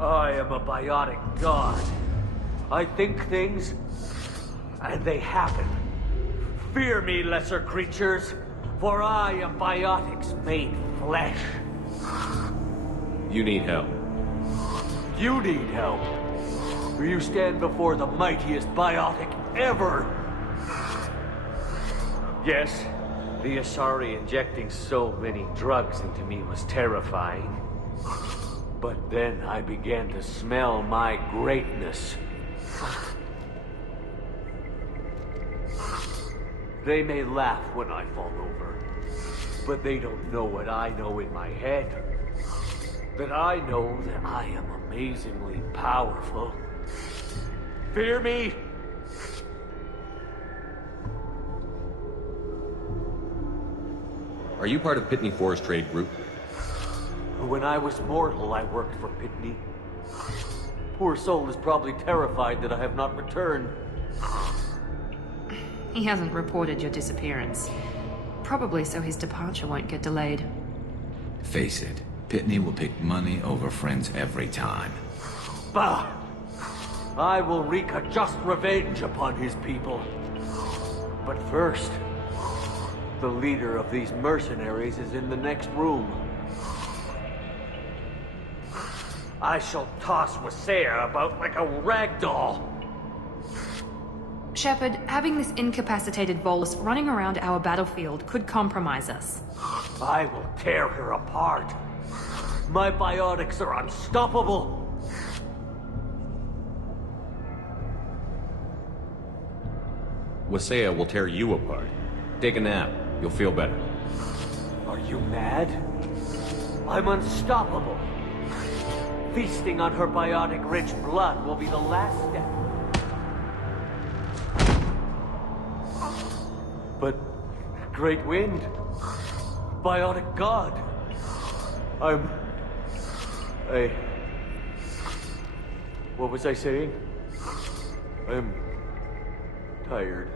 I am a biotic god. I think things, and they happen. Fear me, lesser creatures, for I am biotics made flesh. You need help. You need help. For you stand before the mightiest biotic ever. Yes, the Asari injecting so many drugs into me was terrifying. But then I began to smell my greatness. They may laugh when I fall over, but they don't know what I know in my head. That I know that I am amazingly powerful. Fear me? Are you part of Pitney 4's trade group? When I was mortal, I worked for Pitney. Poor soul is probably terrified that I have not returned. He hasn't reported your disappearance. Probably so his departure won't get delayed. Face it, Pitney will pick money over friends every time. Bah! I will wreak a just revenge upon his people. But first, the leader of these mercenaries is in the next room. I shall toss Wasea about like a rag doll. Shepard, having this incapacitated Volus running around our battlefield could compromise us. I will tear her apart. My biotics are unstoppable. Wasea will tear you apart. Take a nap. You'll feel better. Are you mad? I'm unstoppable. Feasting on her biotic-rich blood will be the last step. But, Great Wind, biotic god, what was I saying? I'm tired.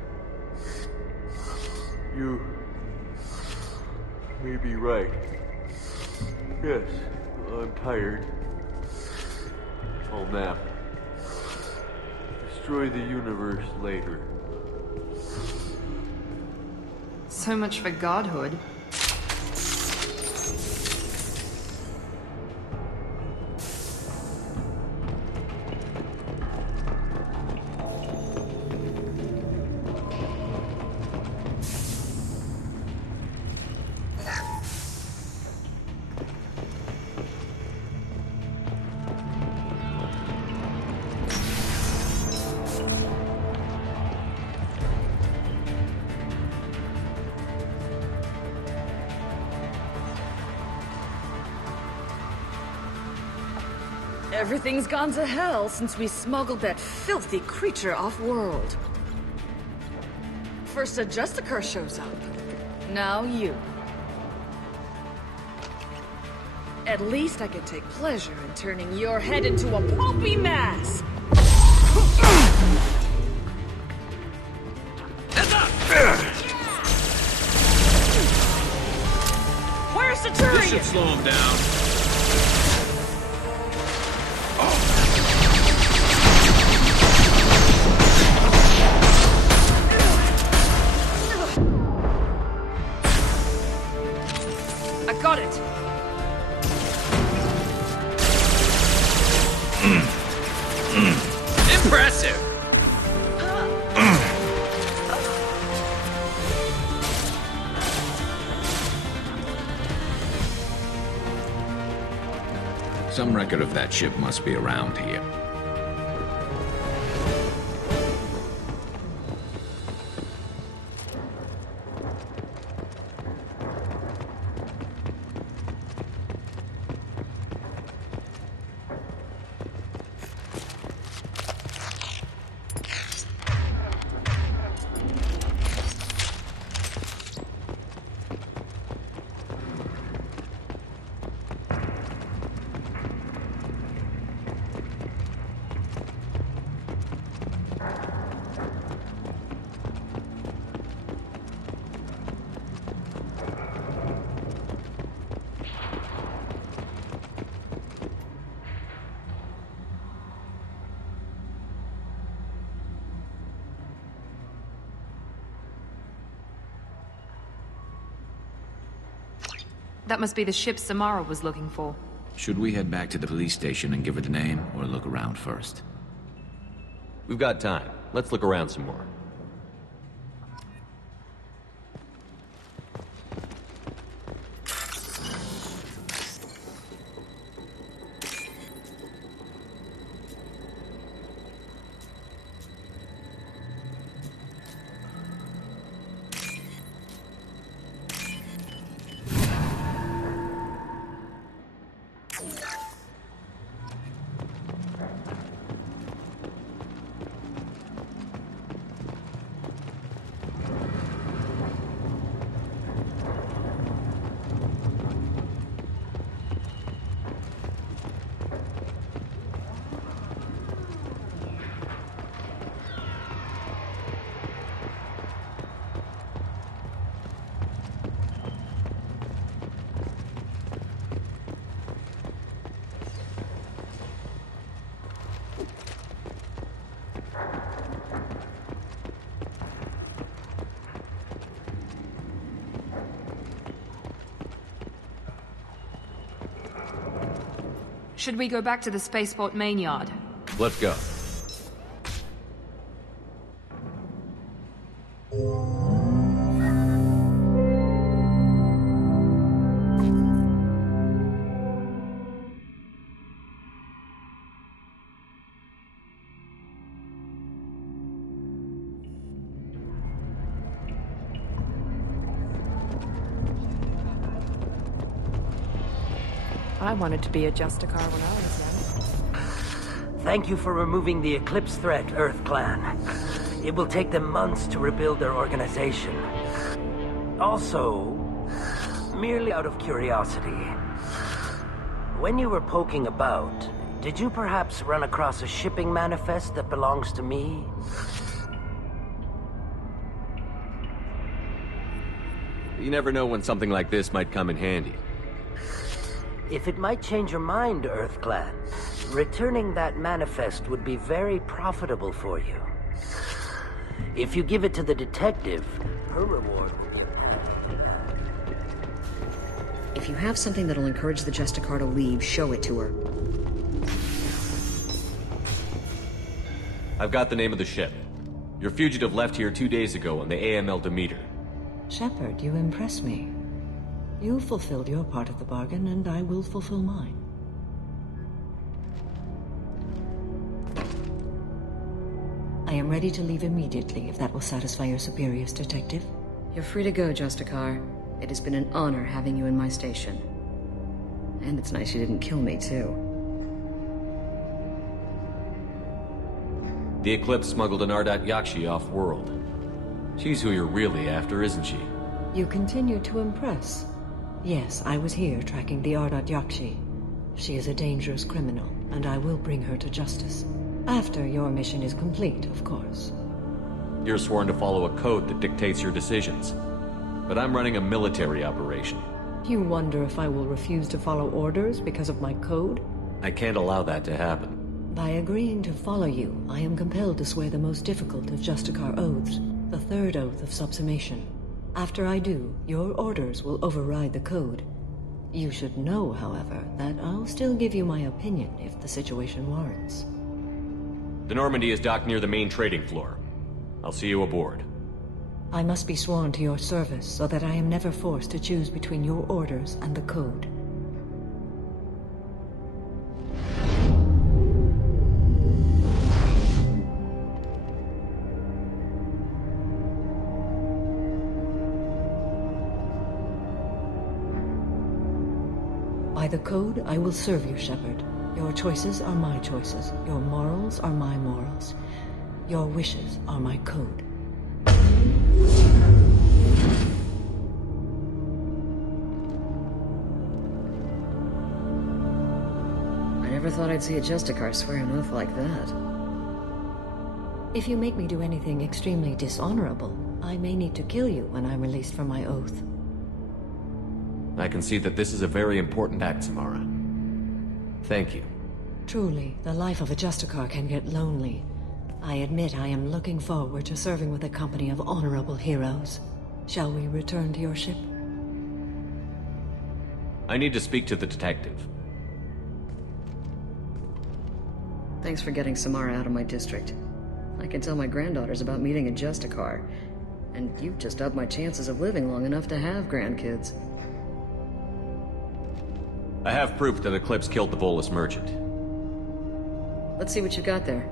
You may be right. Yes, I'm tired. I'll nap. Destroy the universe later. So much for godhood. Everything's gone to hell since we smuggled that filthy creature off-world. First a Justicar shows up. Now you. At least I can take pleasure in turning your head into a pulpy mass! Where's the Turian? This should slow him down. Got it! Impressive! Some record of that ship must be around here. That must be the ship Samara was looking for. Should we head back to the police station and give her the name, or look around first? We've got time. Let's look around some more. Should we go back to the spaceport main yard? Let's go. I wanted to be a Justicar when I was young. Thank you for removing the Eclipse threat, Earth Clan. It will take them months to rebuild their organization. Also, merely out of curiosity, when you were poking about, did you perhaps run across a shipping manifest that belongs to me? You never know when something like this might come in handy. If it might change your mind, Earth Clan, returning that manifest would be very profitable for you. If you give it to the detective, her reward will get passed. If you have something that'll encourage the Justicar to leave, show it to her. I've got the name of the ship. Your fugitive left here 2 days ago on the AML Demeter. Shepard, you impress me. You fulfilled your part of the bargain, and I will fulfill mine. I am ready to leave immediately, if that will satisfy your superiors, Detective. You're free to go, Justicar. It has been an honor having you in my station. And it's nice you didn't kill me, too. The Eclipse smuggled an Ardat Yakshi off-world. She's who you're really after, isn't she? You continue to impress. Yes, I was here tracking the Ardat Yakshi. She is a dangerous criminal, and I will bring her to justice. After your mission is complete, of course. You're sworn to follow a code that dictates your decisions. But I'm running a military operation. You wonder if I will refuse to follow orders because of my code? I can't allow that to happen. By agreeing to follow you, I am compelled to swear the most difficult of Justicar oaths, the third oath of subsumation. After I do, your orders will override the code. You should know, however, that I'll still give you my opinion if the situation warrants. The Normandy is docked near the main trading floor. I'll see you aboard. I must be sworn to your service so that I am never forced to choose between your orders and the code. By the code, I will serve you, Shepard. Your choices are my choices. Your morals are my morals. Your wishes are my code. I never thought I'd see a Justicar swear an oath like that. If you make me do anything extremely dishonorable, I may need to kill you when I'm released from my oath. I can see that this is a very important act, Samara. Thank you. Truly, the life of a Justicar can get lonely. I admit I am looking forward to serving with a company of honorable heroes. Shall we return to your ship? I need to speak to the detective. Thanks for getting Samara out of my district. I can tell my granddaughters about meeting a Justicar, and you've just upped my chances of living long enough to have grandkids. I have proof that Eclipse killed the Volus merchant. Let's see what you got there.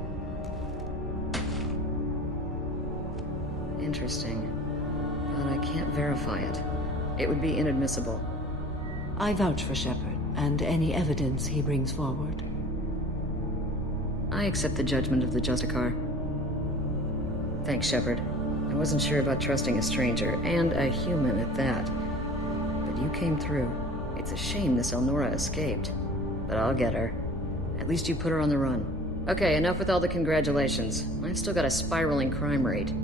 Interesting. But I can't verify it. It would be inadmissible. I vouch for Shepard, and any evidence he brings forward. I accept the judgment of the Justicar. Thanks, Shepard. I wasn't sure about trusting a stranger, and a human at that. But you came through. It's a shame this Elnora escaped. But I'll get her. At least you put her on the run. Okay, enough with all the congratulations. I've still got a spiraling crime rate.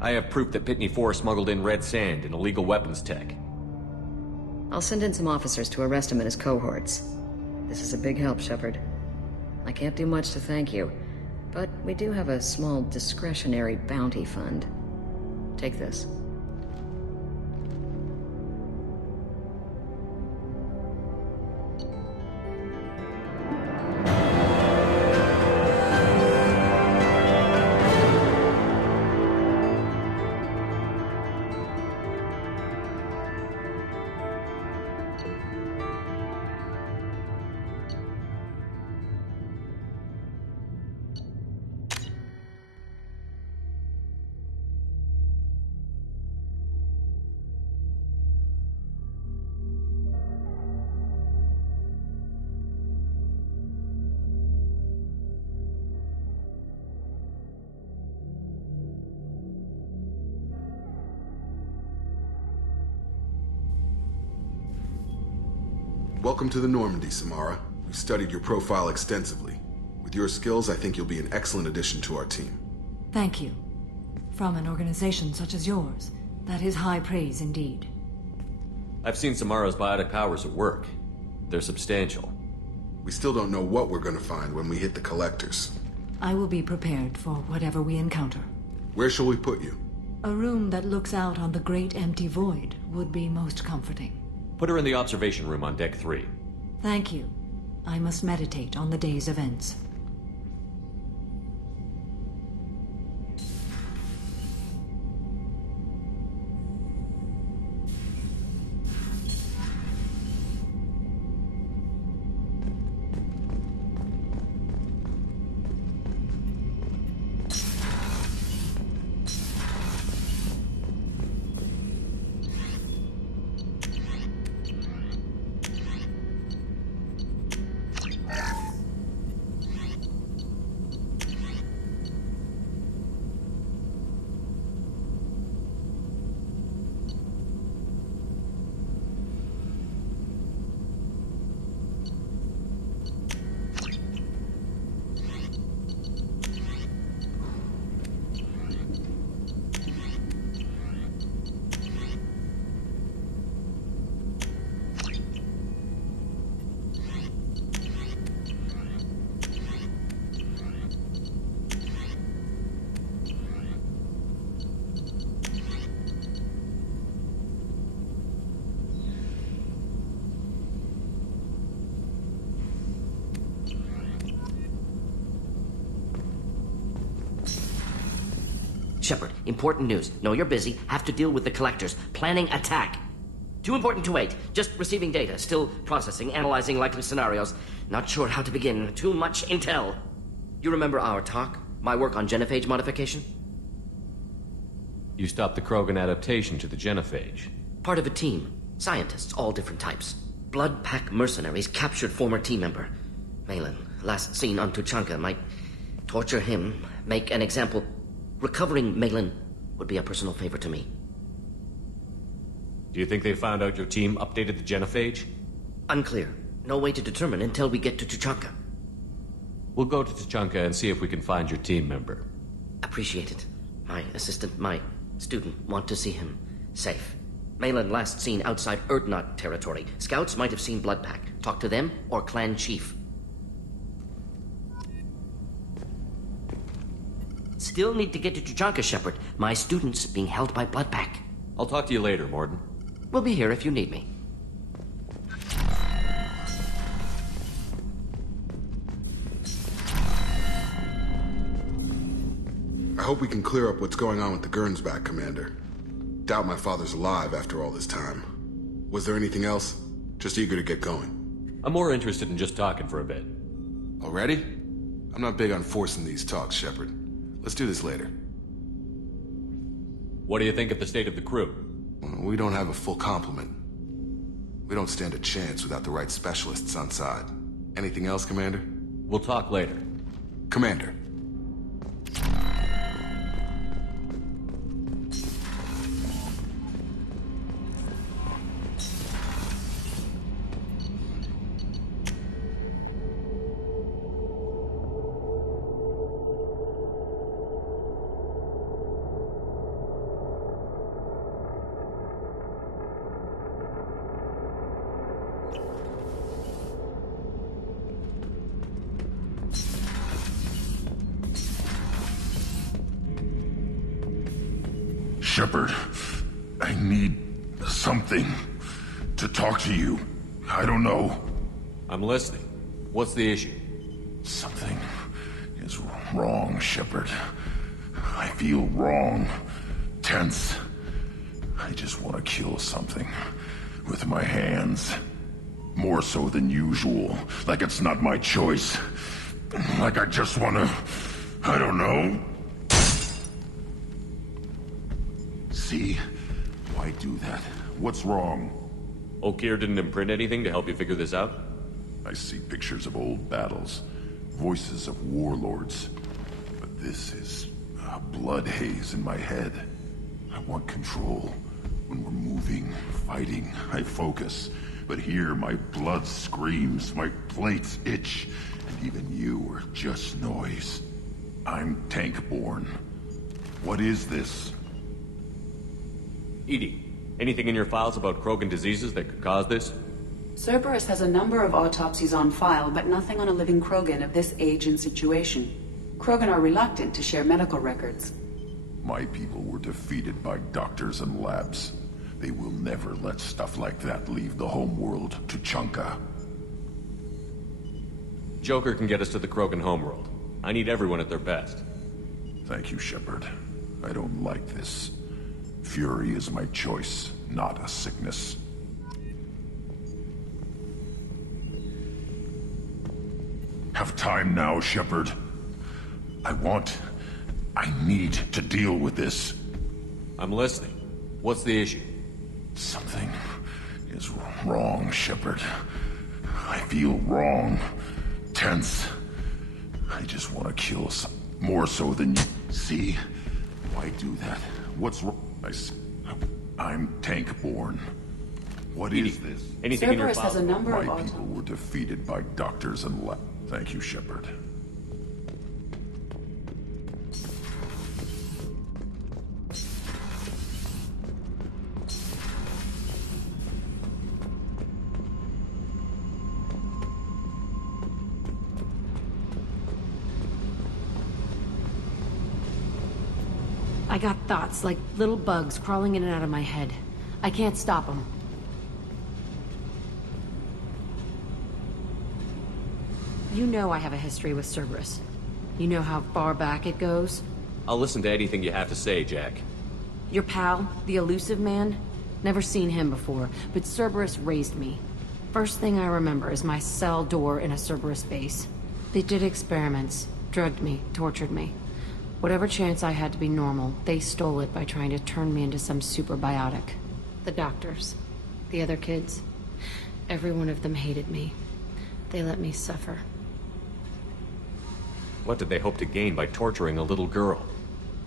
I have proof that Pitney 4 smuggled in red sand and illegal weapons tech. I'll send in some officers to arrest him and his cohorts. This is a big help, Shepard. I can't do much to thank you, but we do have a small discretionary bounty fund. Take this. Welcome to the Normandy, Samara. We've studied your profile extensively. With your skills, I think you'll be an excellent addition to our team. Thank you. From an organization such as yours, that is high praise indeed. I've seen Samara's biotic powers at work. They're substantial. We still don't know what we're gonna find when we hit the collectors. I will be prepared for whatever we encounter. Where shall we put you? A room that looks out on the great empty void would be most comforting. Put her in the observation room on deck 3. Thank you. I must meditate on the day's events. Shepard, important news. Know you're busy. Have to deal with the collectors. Planning attack. Too important to wait. Just receiving data. Still processing, analyzing likely scenarios. Not sure how to begin. Too much intel. You remember our talk? My work on genophage modification? You stopped the Krogan adaptation to the genophage. Part of a team. Scientists, all different types. Blood Pack mercenaries captured former team member. Malin, last seen on Tuchanka, might torture him, make an example. Recovering Malin would be a personal favor to me. Do you think they found out your team updated the genophage? Unclear. No way to determine until we get to Tuchanka. We'll go to Tuchanka and see if we can find your team member. Appreciate it. My assistant, my student, want to see him safe. Malin last seen outside Erdnot territory. Scouts might have seen Blood Pack. Talk to them or clan chief. Still need to get to Tuchanka, Shepard. My student's being held by Blood Pack. I'll talk to you later, Morden. We'll be here if you need me. I hope we can clear up what's going on with the Gernsback, Commander. Doubt my father's alive after all this time. Was there anything else? Just eager to get going. I'm more interested in just talking for a bit. Already? I'm not big on forcing these talks, Shepard. Let's do this later. What do you think of the state of the crew? We don't have a full complement. We don't stand a chance without the right specialists on side. Anything else, Commander? We'll talk later. Commander. Shepard, I need something to talk to you. I don't know. I'm listening. What's the issue? Something is wrong, Shepard. I feel wrong. Tense. I just want to kill something with my hands. More so than usual. Like it's not my choice. Like I just want to... I don't know. See? Why do that? What's wrong? Okeer didn't imprint anything to help you figure this out? I see pictures of old battles, voices of warlords. But this is a blood haze in my head. I want control. When we're moving, fighting, I focus. But here my blood screams, my plates itch, and even you are just noise. I'm tank-born. What is this? EDI, anything in your files about Krogan diseases that could cause this? Cerberus has a number of autopsies on file, but nothing on a living Krogan of this age and situation. Krogan are reluctant to share medical records. My people were defeated by doctors and labs. They will never let stuff like that leave the homeworld, Tuchanka. Joker can get us to the Krogan homeworld. I need everyone at their best. Thank you, Shepard. I don't like this. Fury is my choice, not a sickness. Have time now, Shepard. I need to deal with this. I'm listening. What's the issue? Something is wrong, Shepard. I feel wrong. Tense. I just want to kill some... More so than you. See? Why do that? What's wrong? I'm tank-born. What is this? Anything in your file? Has a number of My people were defeated by doctors and labs. Thank you, Shepard. I got thoughts, like little bugs crawling in and out of my head. I can't stop them. You know I have a history with Cerberus. You know how far back it goes? I'll listen to anything you have to say, Jack. Your pal, the elusive man? Never seen him before, but Cerberus raised me. First thing I remember is my cell door in a Cerberus base. They did experiments, drugged me, tortured me. Whatever chance I had to be normal, they stole it by trying to turn me into some superbiotic. The doctors. The other kids. Every one of them hated me. They let me suffer. What did they hope to gain by torturing a little girl?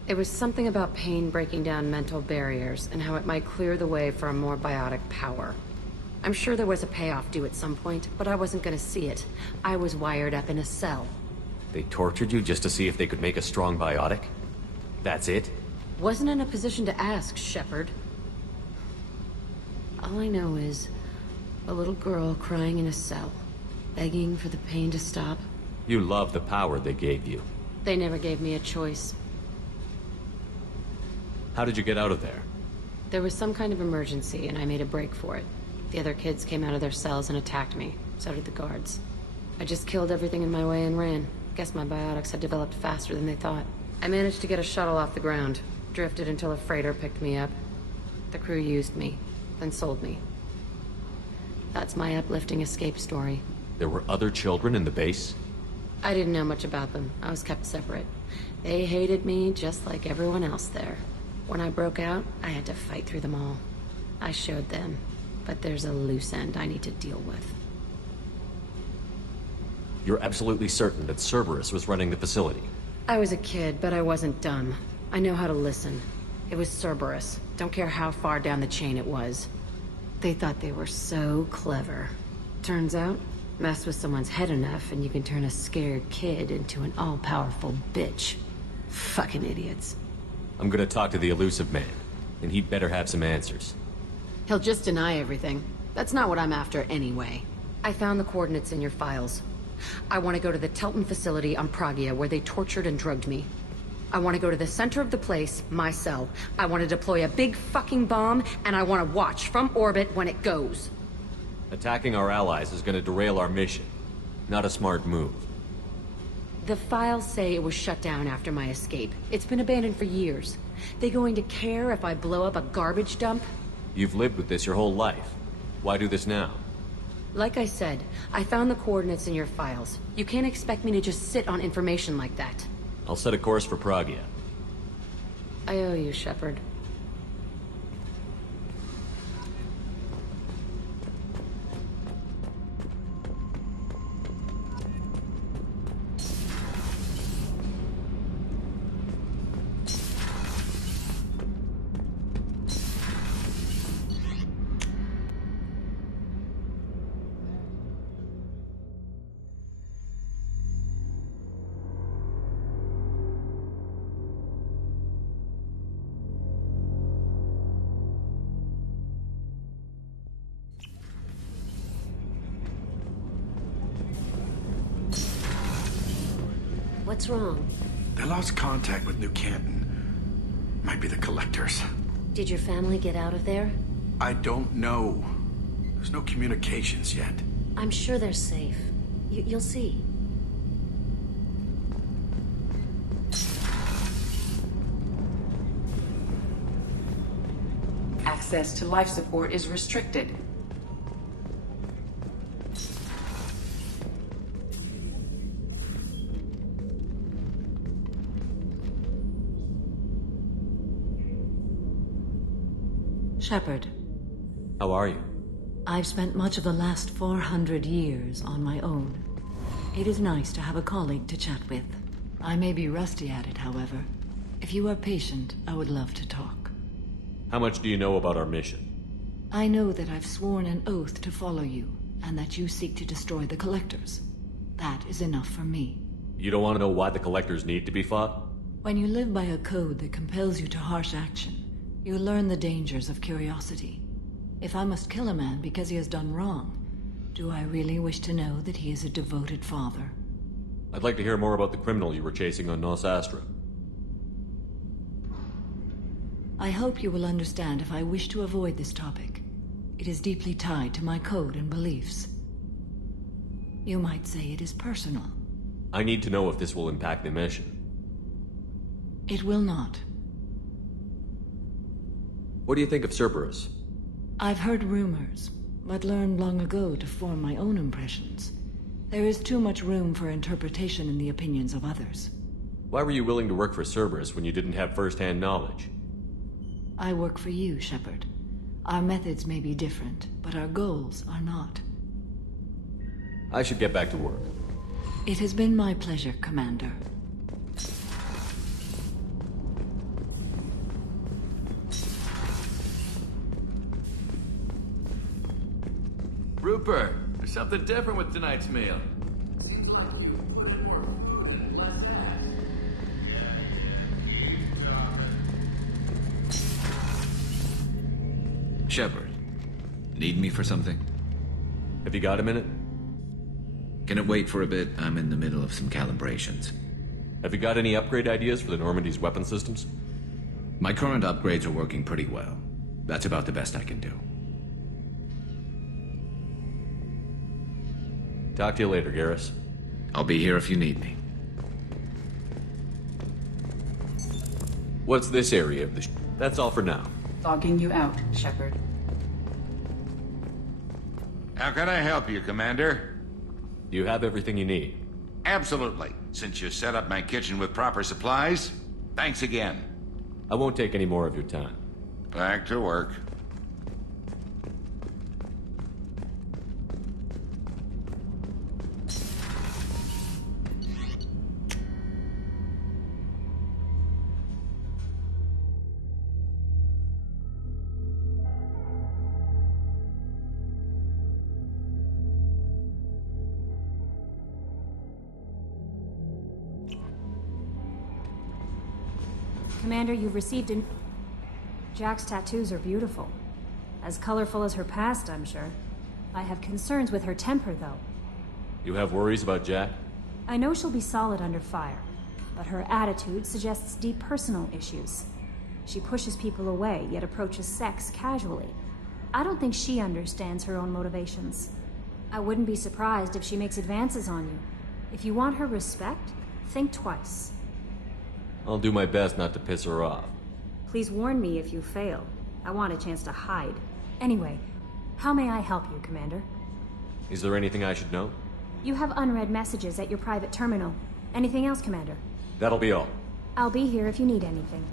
It was something about pain breaking down mental barriers, and how it might clear the way for a more biotic power. I'm sure there was a payoff due at some point, but I wasn't gonna see it. I was wired up in a cell. They tortured you just to see if they could make a strong biotic? That's it? Wasn't in a position to ask, Shepard. All I know is a little girl crying in a cell, begging for the pain to stop. You love the power they gave you. They never gave me a choice. How did you get out of there? There was some kind of emergency, and I made a break for it. The other kids came out of their cells and attacked me. So did the guards. I just killed everything in my way and ran. Guess my biotics had developed faster than they thought. I managed to get a shuttle off the ground. Drifted until a freighter picked me up. The crew used me, then sold me. That's my uplifting escape story. There were other children in the base? I didn't know much about them. I was kept separate. They hated me just like everyone else there. When I broke out, I had to fight through them all. I showed them, but there's a loose end I need to deal with. You're absolutely certain that Cerberus was running the facility? I was a kid, but I wasn't dumb. I know how to listen. It was Cerberus. Don't care how far down the chain it was. They thought they were so clever. Turns out, mess with someone's head enough and you can turn a scared kid into an all-powerful bitch. Fucking idiots. I'm gonna talk to the elusive man, and he'd better have some answers. He'll just deny everything. That's not what I'm after anyway. I found the coordinates in your files. I want to go to the Telton facility on Pragia where they tortured and drugged me. I want to go to the center of the place, my cell. I want to deploy a big fucking bomb, and I want to watch from orbit when it goes. Attacking our allies is gonna derail our mission. Not a smart move. The files say it was shut down after my escape. It's been abandoned for years. They going to care if I blow up a garbage dump? You've lived with this your whole life. Why do this now? Like I said, I found the coordinates in your files. You can't expect me to just sit on information like that. I'll set a course for Pragia. I owe you, Shepard. What's wrong? They lost contact with New Canton. Might be the Collectors. Did your family get out of there? I don't know. There's no communications yet. I'm sure they're safe. You'll see. Access to life support is restricted. Shepard. How are you? I've spent much of the last 400 years on my own. It is nice to have a colleague to chat with. I may be rusty at it, however. If you are patient, I would love to talk. How much do you know about our mission? I know that I've sworn an oath to follow you, and that you seek to destroy the Collectors. That is enough for me. You don't want to know why the Collectors need to be fought? When you live by a code that compels you to harsh action, you learn the dangers of curiosity. If I must kill a man because he has done wrong, do I really wish to know that he is a devoted father? I'd like to hear more about the criminal you were chasing on Nos Astra. I hope you will understand if I wish to avoid this topic. It is deeply tied to my code and beliefs. You might say it is personal. I need to know if this will impact the mission. It will not. What do you think of Cerberus? I've heard rumors, but learned long ago to form my own impressions. There is too much room for interpretation in the opinions of others. Why were you willing to work for Cerberus when you didn't have first-hand knowledge? I work for you, Shepard. Our methods may be different, but our goals are not. I should get back to work. It has been my pleasure, Commander. Rupert, there's something different with tonight's meal. Seems like you put in more food and less ass. Shepard, need me for something? Have you got a minute? Can it wait for a bit? I'm in the middle of some calibrations. Have you got any upgrade ideas for the Normandy's weapon systems? My current upgrades are working pretty well. That's about the best I can do. Talk to you later, Garrus. I'll be here if you need me. What's this area of the That's all for now. Logging you out, Shepard. How can I help you, Commander? You have everything you need. Absolutely. Since you set up my kitchen with proper supplies, thanks again. I won't take any more of your time. Back to work. Commander, you've received an... Jack's tattoos are beautiful. As colorful as her past, I'm sure. I have concerns with her temper, though. You have worries about Jack? I know she'll be solid under fire, but her attitude suggests deep personal issues. She pushes people away, yet approaches sex casually. I don't think she understands her own motivations. I wouldn't be surprised if she makes advances on you. If you want her respect, think twice. I'll do my best not to piss her off. Please warn me if you fail. I want a chance to hide. Anyway, how may I help you, Commander? Is there anything I should know? You have unread messages at your private terminal. Anything else, Commander? That'll be all. I'll be here if you need anything.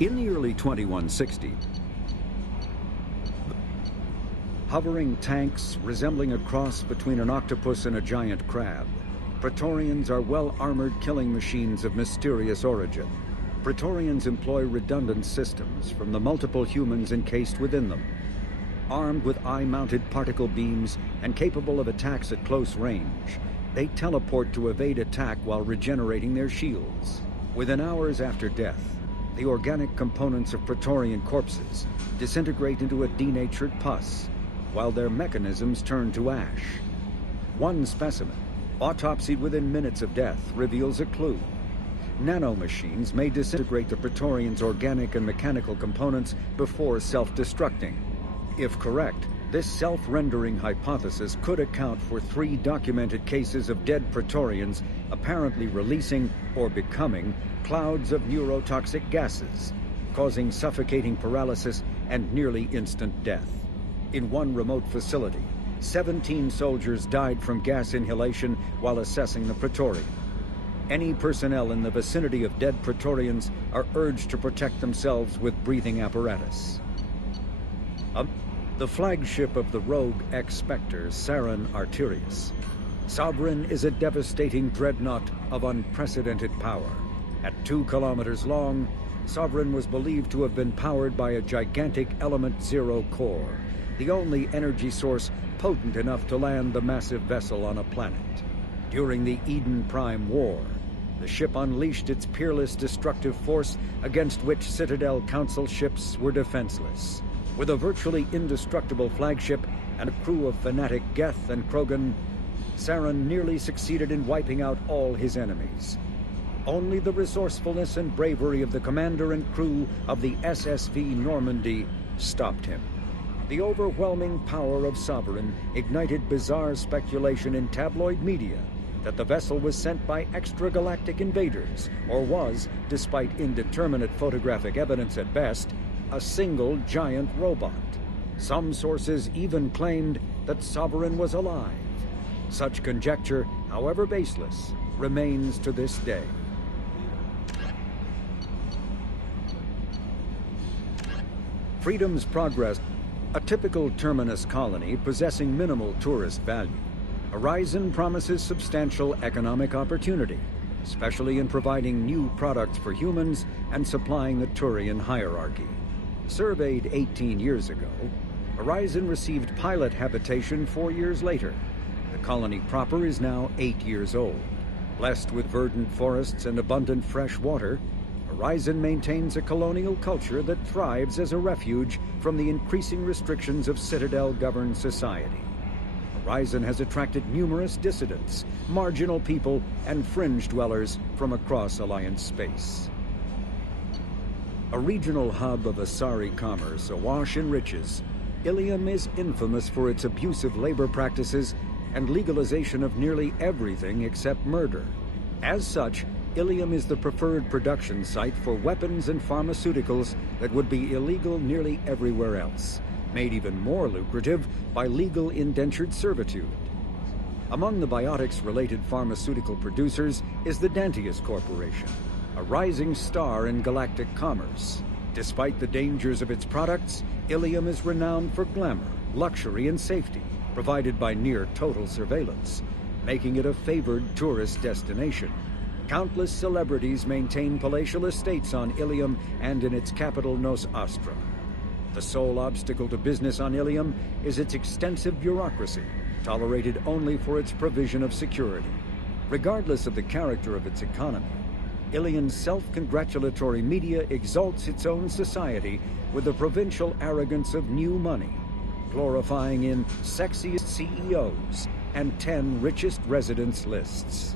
In the early 2160s, hovering tanks resembling a cross between an octopus and a giant crab, Praetorians are well-armored killing machines of mysterious origin. Praetorians employ redundant systems from the multiple humans encased within them. Armed with eye-mounted particle beams and capable of attacks at close range, they teleport to evade attack while regenerating their shields. Within hours after death, the organic components of Praetorian corpses disintegrate into a denatured pus, while their mechanisms turn to ash. One specimen, autopsied within minutes of death, reveals a clue. Nanomachines may disintegrate the Praetorians' organic and mechanical components before self-destructing. If correct, this self-rendering hypothesis could account for 3 documented cases of dead Praetorians apparently releasing or becoming clouds of neurotoxic gases, causing suffocating paralysis and nearly instant death. In one remote facility, 17 soldiers died from gas inhalation while assessing the Praetorian. Any personnel in the vicinity of dead Praetorians are urged to protect themselves with breathing apparatus. the flagship of the rogue ex-Spectre, Sarin Arterius. Sovereign is a devastating dreadnought of unprecedented power. At 2 kilometers long, Sovereign was believed to have been powered by a gigantic Element Zero core, the only energy source potent enough to land the massive vessel on a planet. During the Eden Prime War, the ship unleashed its peerless destructive force against which Citadel Council ships were defenseless. With a virtually indestructible flagship and a crew of fanatic Geth and Krogan, Sarin nearly succeeded in wiping out all his enemies. Only the resourcefulness and bravery of the commander and crew of the SSV Normandy stopped him. The overwhelming power of Sovereign ignited bizarre speculation in tabloid media that the vessel was sent by extragalactic invaders, or was, despite indeterminate photographic evidence at best, a single giant robot. Some sources even claimed that Sovereign was alive. Such conjecture, however baseless, remains to this day. Freedom's Progress, a typical terminus colony possessing minimal tourist value, Horizon promises substantial economic opportunity, especially in providing new products for humans and supplying the Turian hierarchy. Surveyed 18 years ago, Horizon received pilot habitation 4 years later. The colony proper is now 8 years old. Blessed with verdant forests and abundant fresh water, Horizon maintains a colonial culture that thrives as a refuge from the increasing restrictions of Citadel-governed society. Horizon has attracted numerous dissidents, marginal people, and fringe dwellers from across Alliance space. A regional hub of Asari commerce awash in riches, Illium is infamous for its abusive labor practices and legalization of nearly everything except murder. As such, Illium is the preferred production site for weapons and pharmaceuticals that would be illegal nearly everywhere else, made even more lucrative by legal indentured servitude. Among the biotics-related pharmaceutical producers is the Dantius Corporation, a rising star in galactic commerce. Despite the dangers of its products, Illium is renowned for glamour, luxury, and safety, provided by near-total surveillance, making it a favored tourist destination. Countless celebrities maintain palatial estates on Illium and in its capital Nos Astra. The sole obstacle to business on Illium is its extensive bureaucracy, tolerated only for its provision of security. Regardless of the character of its economy, Illium's self-congratulatory media exalts its own society with the provincial arrogance of new money, glorifying in sexiest CEOs and 10 richest residents lists.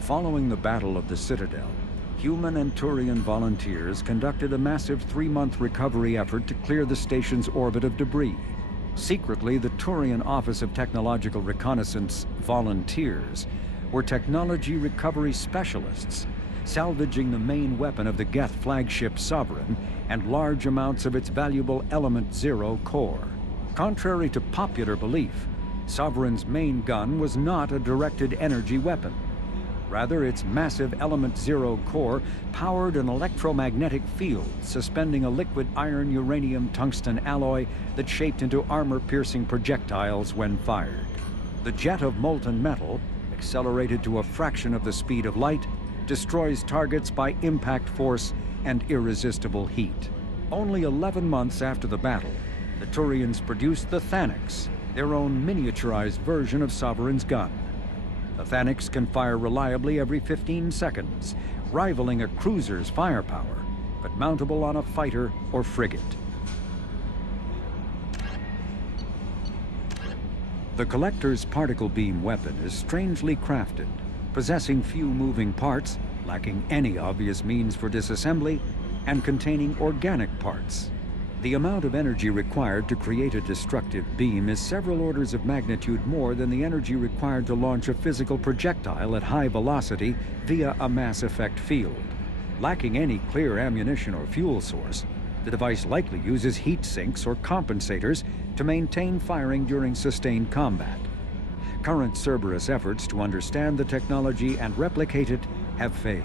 Following the Battle of the Citadel, human and Turian volunteers conducted a massive 3-month recovery effort to clear the station's orbit of debris. Secretly, the Turian Office of Technological Reconnaissance volunteers were technology recovery specialists, salvaging the main weapon of the Geth flagship Sovereign and large amounts of its valuable Element Zero core. Contrary to popular belief, Sovereign's main gun was not a directed energy weapon. Rather, its massive Element Zero core powered an electromagnetic field suspending a liquid iron uranium tungsten alloy that shaped into armor-piercing projectiles when fired. The jet of molten metal, accelerated to a fraction of the speed of light, destroys targets by impact force and irresistible heat. Only 11 months after the battle, the Turians produced the Thanix, their own miniaturized version of Sovereign's gun. The Thanix can fire reliably every 15 seconds, rivaling a cruiser's firepower, but mountable on a fighter or frigate. The Collector's particle beam weapon is strangely crafted, possessing few moving parts, lacking any obvious means for disassembly, and containing organic parts. The amount of energy required to create a destructive beam is several orders of magnitude more than the energy required to launch a physical projectile at high velocity via a mass effect field. Lacking any clear ammunition or fuel source, the device likely uses heat sinks or compensators to maintain firing during sustained combat. Current Cerberus efforts to understand the technology and replicate it have failed.